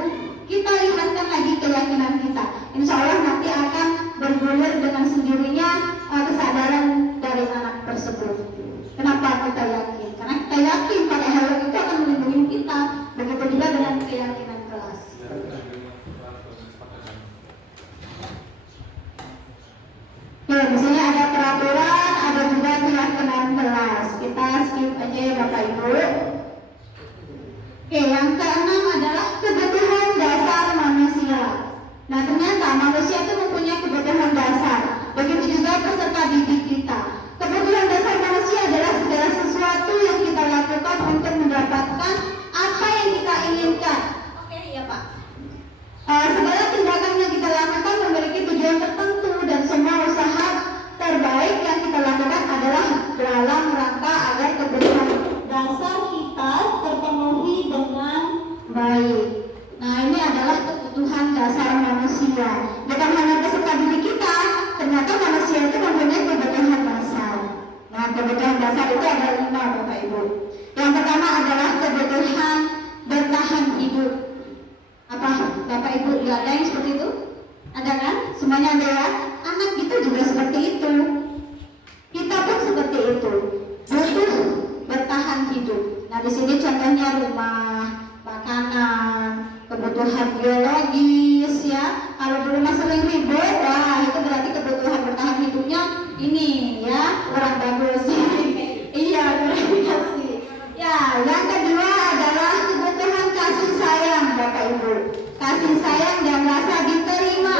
Kita lihatkan lagi keyakinan kita. Insya Allah nanti akan bergulir dengan sendirinya kesadaran dari anak tersebut. Kenapa kita yakin? Karena kita yakin pada helm itu akan melindungi kita. Begitu juga dengan keyakinan kelas. Oke, di sini ada peraturan, ada juga keyakinan kelas. Kita skip aja ya Bapak Ibu. Oke, yang keenam adalah kebutuhan dasar manusia. Nah, ternyata manusia itu mempunyai kebutuhan dasar. Begitu juga peserta didik kita. Kebutuhan dasar manusia adalah segala sesuatu yang kita lakukan untuk mendapatkan apa yang kita inginkan. Oke, iya Pak. Segala tindakan yang kita lakukan memiliki tujuan tertentu dan semua usaha terbaik yang kita lakukan adalah dalam rangka agar kebutuhan dasar kita terpenuhi dengan baik. Nah, ini adalah kebutuhan dasar manusia. Bukan hanya peserta didik kita, ternyata manusia itu mempunyai kebutuhan dasar. Nah, kebutuhan dasar itu ada 5 Bapak Ibu. Yang pertama adalah kebutuhan bertahan hidup. Apa Bapak Ibu nggak ada yang seperti itu? Ada kan? Semuanya ada ya? Anak itu juga seperti itu. Kita pun seperti itu. Butuh bertahan hidup. Nah, di sini contohnya rumah, makanan, kebutuhan biologis ya. Kalau di rumah sering ribut, wah itu berarti kebutuhan bertahan hidupnya ini ya, kurang bagus. Iya, kurang kasih. Ya, yang kedua adalah kebutuhan kasih sayang Bapak Ibu. Kasih sayang dan rasa diterima.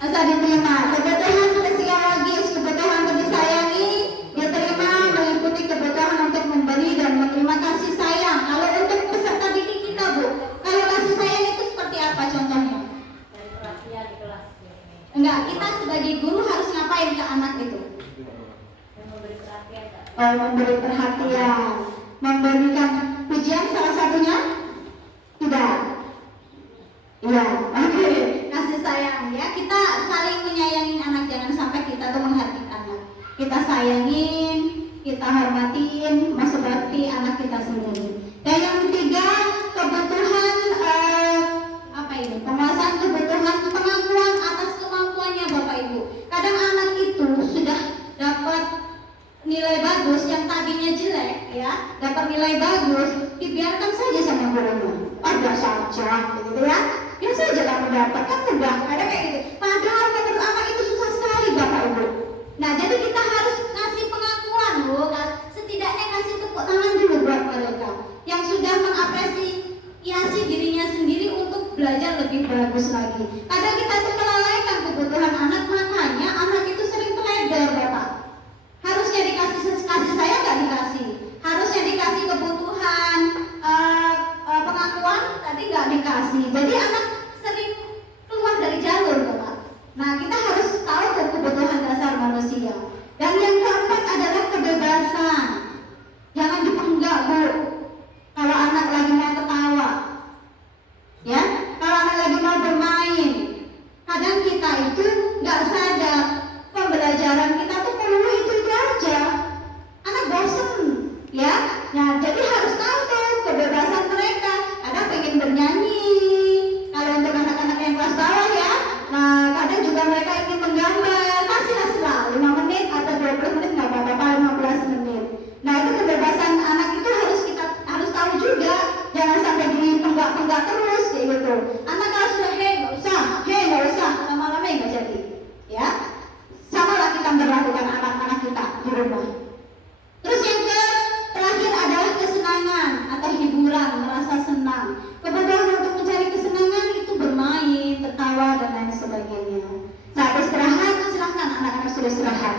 Rasa diterima. Kebutuhan fisiologis, kebutuhan disayangi, diterima, meliputi kebutuhan untuk memberi dan menerima kasih sayang. Kalau untuk peserta didik kita Bu, kalau kasih sayang itu seperti apa contohnya? Dari perhatian di kelas. Enggak, kita sebagai guru harus ngapain ke anak itu? Dan memberi perhatian Kak. Memberi perhatian, memberikan pujian salah satunya? Tidak. Iya, oke. Kasih sayang ya, kita saling menyayangi anak, jangan sampai kita tuh menghargai anak. Kita sayangin, kita hormatin, masuk bakti anak kita sendiri. Dan yang ketiga, kebutuhan apa ini? Penguasaan kebutuhan pengakuan atas kemampuannya Bapak Ibu. Kadang anak itu sudah dapat nilai bagus yang tadinya jelek ya, dapat nilai bagus, dibiarkan saja sama gurunya. Ada saja, gitu ya. Ya saja kamu dapat, kan mudah, ada kayak gitu. Padahal menurut anak itu susah sekali Bapak Ibu. Nah, jadi kita harus kasih pengakuan loh, setidaknya kasih tepuk tangan dulu buat mereka yang sudah mengapresiasi bagus lagi. Kadang kita tuh melalaikan kebutuhan anak, makanya anak itu sering teledor, Bapak. Harusnya dikasih kasih sayang nggak dikasih, harusnya dikasih kebutuhan pengakuan, tadi nggak dikasih. Jadi anak sering keluar dari jalur, Bapak. Nah, kita harus tahu kebutuhan dasar manusia. Dan yang keempat adalah kebebasan. Jangan dipenggak, Bu. Kalau anak lagi mau ketawa, ya, kalau anak lagi mau bermain, kadang kita itu nggak sadar pembelajaran kita tuh perlu itu aja. Anak bosen, ya. Nah, jadi harus tahu tuh kebebasan mereka. Kadang pengen bernyanyi. Kalau untuk anak-anak yang kelas bawah ya, nah kadang juga mereka ingin menggambar. Kasihlah selalu 5 menit atau 20 menit nggak apa-apa, 15 menit. Nah, itu kebebasan anak itu harus tahu juga. Jangan sampai dipenggak-penggak terus kayak gitu. Anak kalau sudah nggak usah, lama-lama nggak jadi. Ya, samalah kita memperlakukan anak-anak kita di rumah. Terus yang terakhir adalah kesenangan atau hiburan, merasa senang. Kebutuhan untuk mencari kesenangan itu bermain, tertawa dan lain sebagainya. Saat istirahat, silahkan anak-anak sudah istirahat.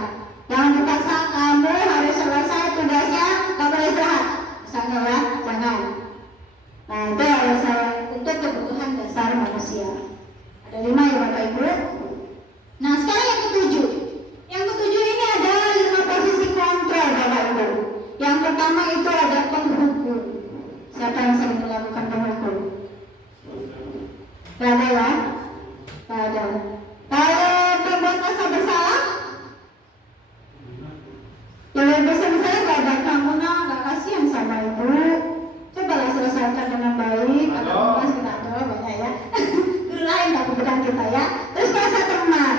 Jangan dipaksa kamu harus selesai tugasnya, kamu boleh istirahat. Misalnya ya, jangan. Nah, itu harus untuk kebutuhan dasar manusia. Ada 5 ya Bapak Ibu. Nah, sekarang yang ketujuh. Yang ketujuh ini adalah 5 posisi kontrol Bapak Ibu. Yang pertama itu ada penghukum. Siapa yang sering melakukan penghukum? Gak ada ya? Gak ada. Kalau pembuat rasa bersalah, yang bersalah gak ada kamu gak kasihan sama ibu. Cobalah selesaikan dengan baik. Atau banyak ya. Guru lain gak kebutuhan kita ya. Terus rasa teman.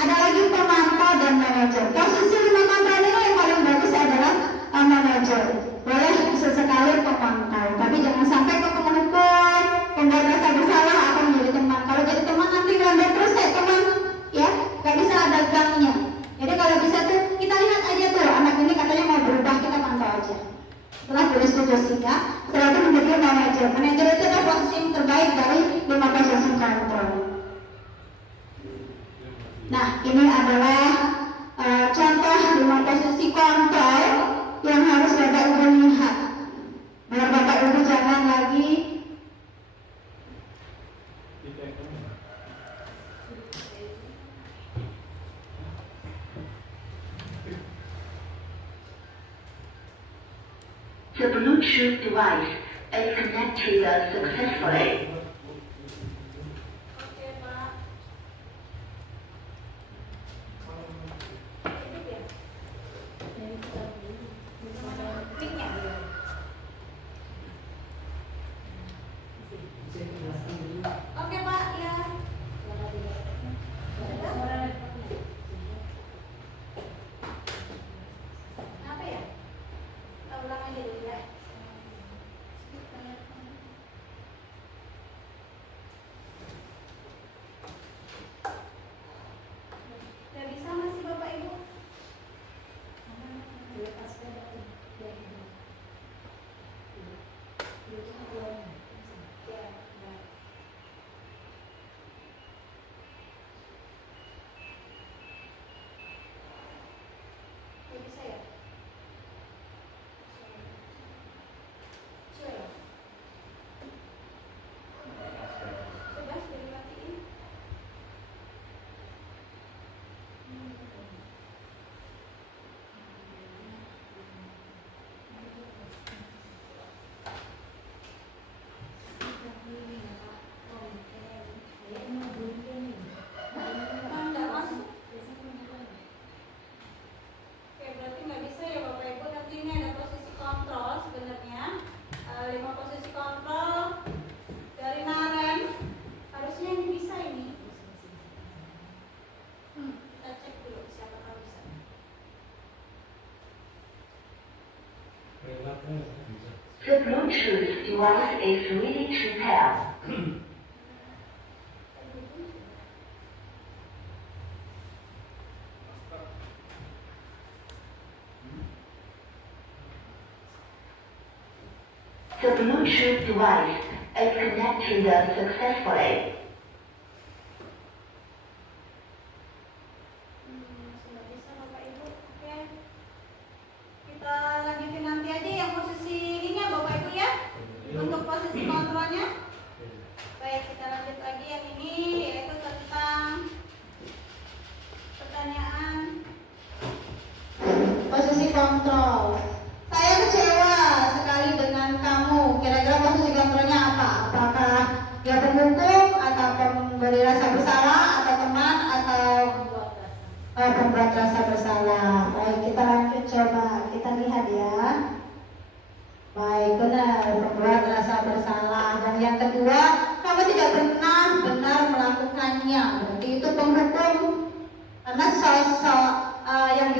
Ada lagi pemantau dan manajer. Posisi 5 kontrol ini yang paling bagus adalah manajer. Boleh sesekali pemantau, tapi jangan sampai ke penghukum, pembuat rasa bersalah atau menjadi teman. Kalau jadi teman nanti landai terus kayak teman, ya, gak bisa ada gangnya. Jadi kalau bisa tuh kita lihat aja tuh anak ini katanya mau berubah, kita pantau aja. Setelah berdiskusi ya, setelah itu menjadi manajer. Manajer itu adalah posisi yang terbaik dari 5 posisi kontrol. Nah, ini adalah contoh 5 posisi kontrol yang harus Bapak Ibu lihat. Biar Bapak Ibu jangan lagi The Bluetooth device is connected successfully. Oke, Pak. Oke Pak, ya. Apa ya? Kita ulang aja dulu ya. Gak bisa masih Bapak Ibu? Bisa ya? Sudah ya? Sudah dimatiin? Nggak masuk. Oke, berarti nggak bisa ya Bapak Ibu. Nanti ini ada posisi kontrol sebenarnya. 5 posisi kontrol dari Naren. Harusnya ini bisa ini. Kita cek dulu siapa tahu bisa. The Bluetooth device is ready to pair. The Bluetooth device is connected successfully. memberi rasa bersalah atau teman atau pembuat rasa bersalah. Baik, kita lanjut coba kita lihat ya. Baik, benar, membuat rasa bersalah. Dan yang kedua, kamu tidak pernah benar melakukannya. Berarti itu penghukum. Karena sosok yang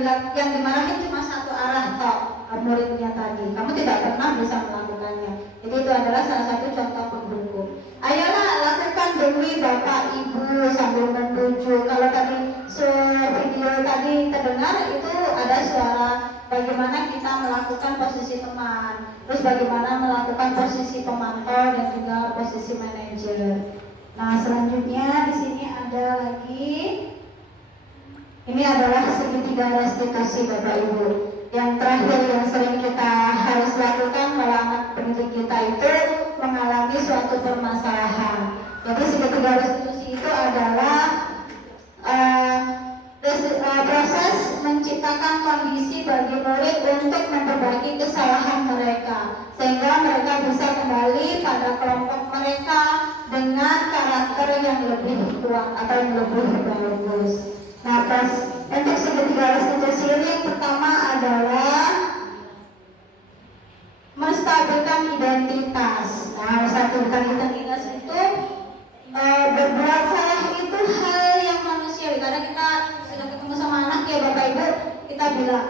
dimarahin cuma satu arah toh, muridnya tadi. Kamu tidak pernah bisa melakukannya. Jadi itu adalah salah satu contoh penghukum. Ayolah lakukan demi Bapak Ibu sambil menuju. Kalau tadi video tadi terdengar itu ada suara bagaimana kita melakukan posisi teman, terus bagaimana melakukan posisi pemantau dan juga posisi manajer. Nah selanjutnya di sini ada lagi, ini adalah segitiga restitusi Bapak Ibu. Yang terakhir yang sering kita harus lakukan kalau anak pendidik kita itu mengalami suatu permasalahan. Jadi segitiga restitusi itu adalah proses menciptakan kondisi bagi murid untuk memperbaiki kesalahan mereka sehingga mereka bisa kembali pada kelompok mereka dengan karakter yang lebih kuat atau yang lebih bagus. Nah, untuk segitiga restitusi ini yang pertama adalah menstabilkan identitas. Nah, menstabilkan identitas itu berbuat salah itu hal yang manusiawi. Karena kita sudah ketemu sama anak ya Bapak Ibu, kita bilang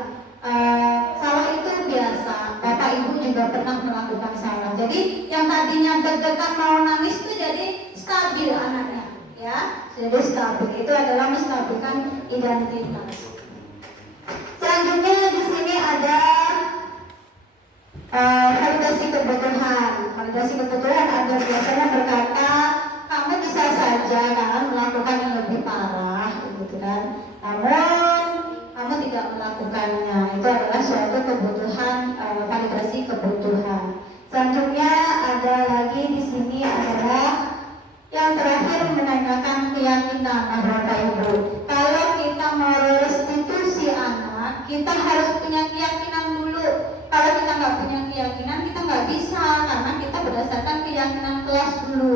salah itu biasa. Bapak Ibu juga pernah melakukan salah. Jadi yang tadinya deg-degan mau nangis itu jadi stabil anaknya, ya. Jadi stabil itu adalah menstabilkan identitas. Selanjutnya di sini ada validasi kebutuhan. Validasi kebutuhan ada biasanya berkata kamu bisa saja kan melakukan yang lebih parah, gitu kan. Namun kamu tidak melakukannya. Itu adalah suatu kebutuhan, validasi kebutuhan. Selanjutnya ada lagi di sini adalah yang terakhir menanyakan keyakinan, Bapak Ibu. Kalau kita mau restitusi anak, kita harus punya keyakinan dulu. Kalau kita nggak punya keyakinan, kita nggak bisa karena kita berdasarkan keyakinan kelas dulu.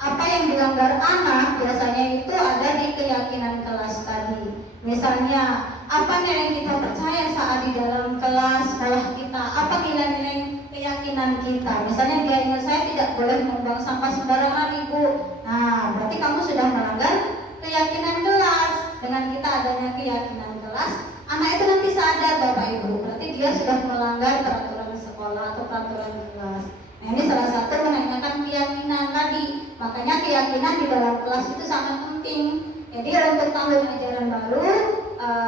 Apa yang dilanggar anak biasanya itu ada di keyakinan kelas tadi. Misalnya, apa yang kita percaya saat di dalam kelas sekolah kita? Apa nilai-nilai keyakinan kita? Misalnya dia ingat saya tidak boleh membuang sampah sembarangan Ibu. Nah, berarti kamu sudah melanggar keyakinan kelas. Dengan kita adanya keyakinan kelas, anak itu nanti sadar Bapak Ibu. Berarti dia sudah melanggar peraturan sekolah atau peraturan kelas. Nah, ini salah satu menanyakan keyakinan tadi. Makanya keyakinan di dalam kelas itu sangat penting. Jadi untuk tahun ajaran baru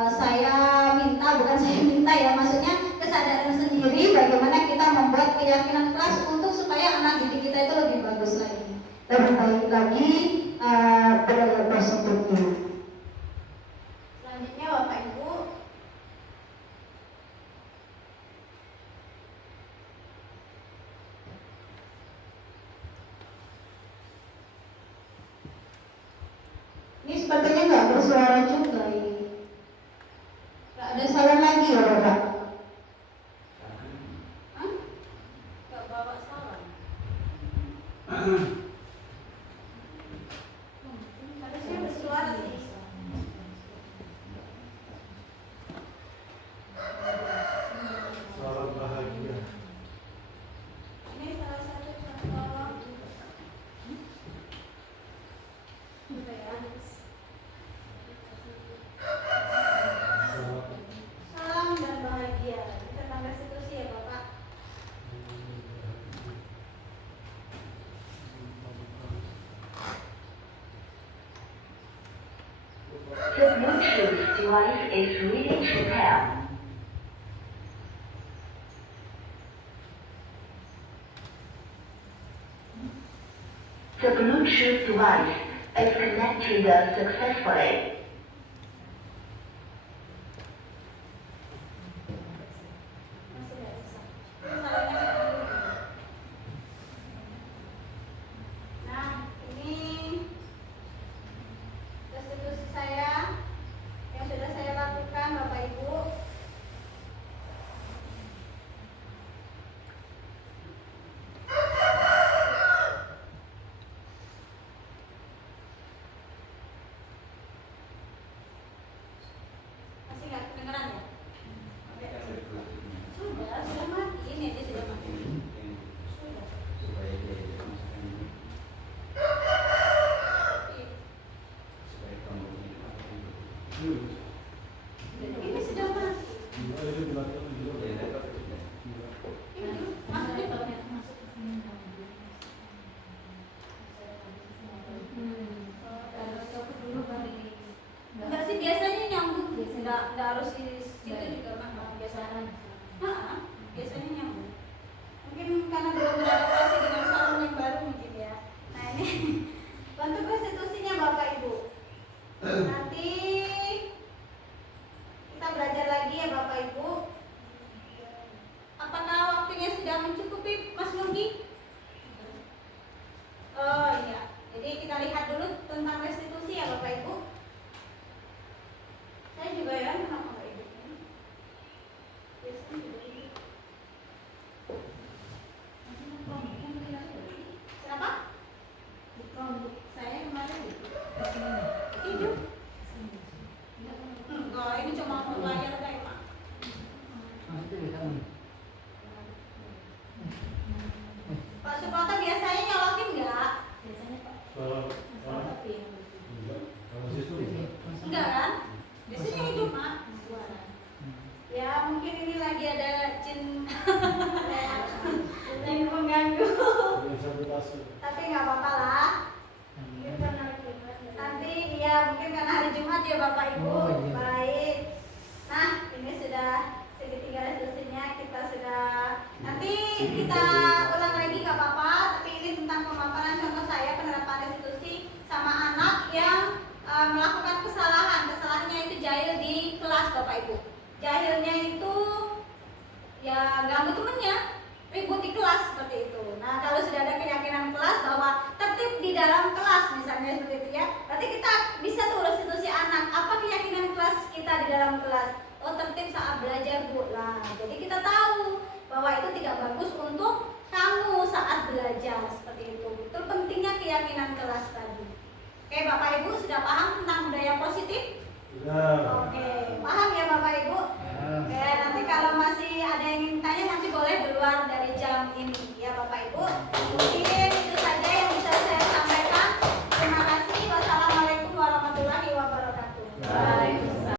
saya minta, bukan saya minta ya, maksudnya kesadaran sendiri bagaimana kita membuat keyakinan kelas untuk supaya anak didik kita itu lebih bagus lagi, lebih baik lagi berdaya positifnya. Selanjutnya Bapak Ibu, ini sepertinya nggak bersuara juga ini. Nggak ada saran lagi ya Bapak? nggak bawa salam. Harusnya bersuara sih. Salam bahagia. Ini salah satu contoh. Salam dan bahagia. Tentang restitusi ya Bapak. The Bluetooth device is ready to pair. The Bluetooth device is connected successfully. Masih ada sisa. Salahnya dulu. Nah, ini restitusi saya yang sudah saya lakukan Bapak Ibu. itu kamu. Pak Suprapto biasanya nyolotin nggak? Biasanya Pak. Kalau Tapi yang kalau situ Enggak kan? Biasanya hari Jumat. suara. Ya mungkin ini lagi ada jin jin mengganggu. Tapi nggak apa-apa lah. Nanti ya mungkin karena hari Jumat ya Bapak Ibu. Oh, iya. Baik. Nah ini sudah segitiga resolusinya kita sudah. Nanti kita ulang lagi nggak apa-apa. Tapi ini tentang pemaparan contoh saya penerapan restitusi sama anak yang melakukan kesalahan. Kesalahannya itu jahil di kelas Bapak Ibu. Jahilnya itu ya ganggu temennya, ribut di kelas seperti itu. Nah kalau sudah ada keyakinan kelas bahwa tertib di dalam kelas misalnya seperti itu ya, berarti kita bisa tuh restitusi anak. Apa keyakinan kelas kita di dalam kelas? Oh tertib saat belajar Bu. Nah jadi kita tahu bahwa itu tidak bagus untuk kamu saat belajar seperti itu. Itu pentingnya keyakinan kelas tadi. Oke Bapak Ibu sudah paham tentang budaya positif? Oke, paham ya Bapak Ibu? Oke, nanti kalau masih ada yang ingin tanya nanti boleh di luar dari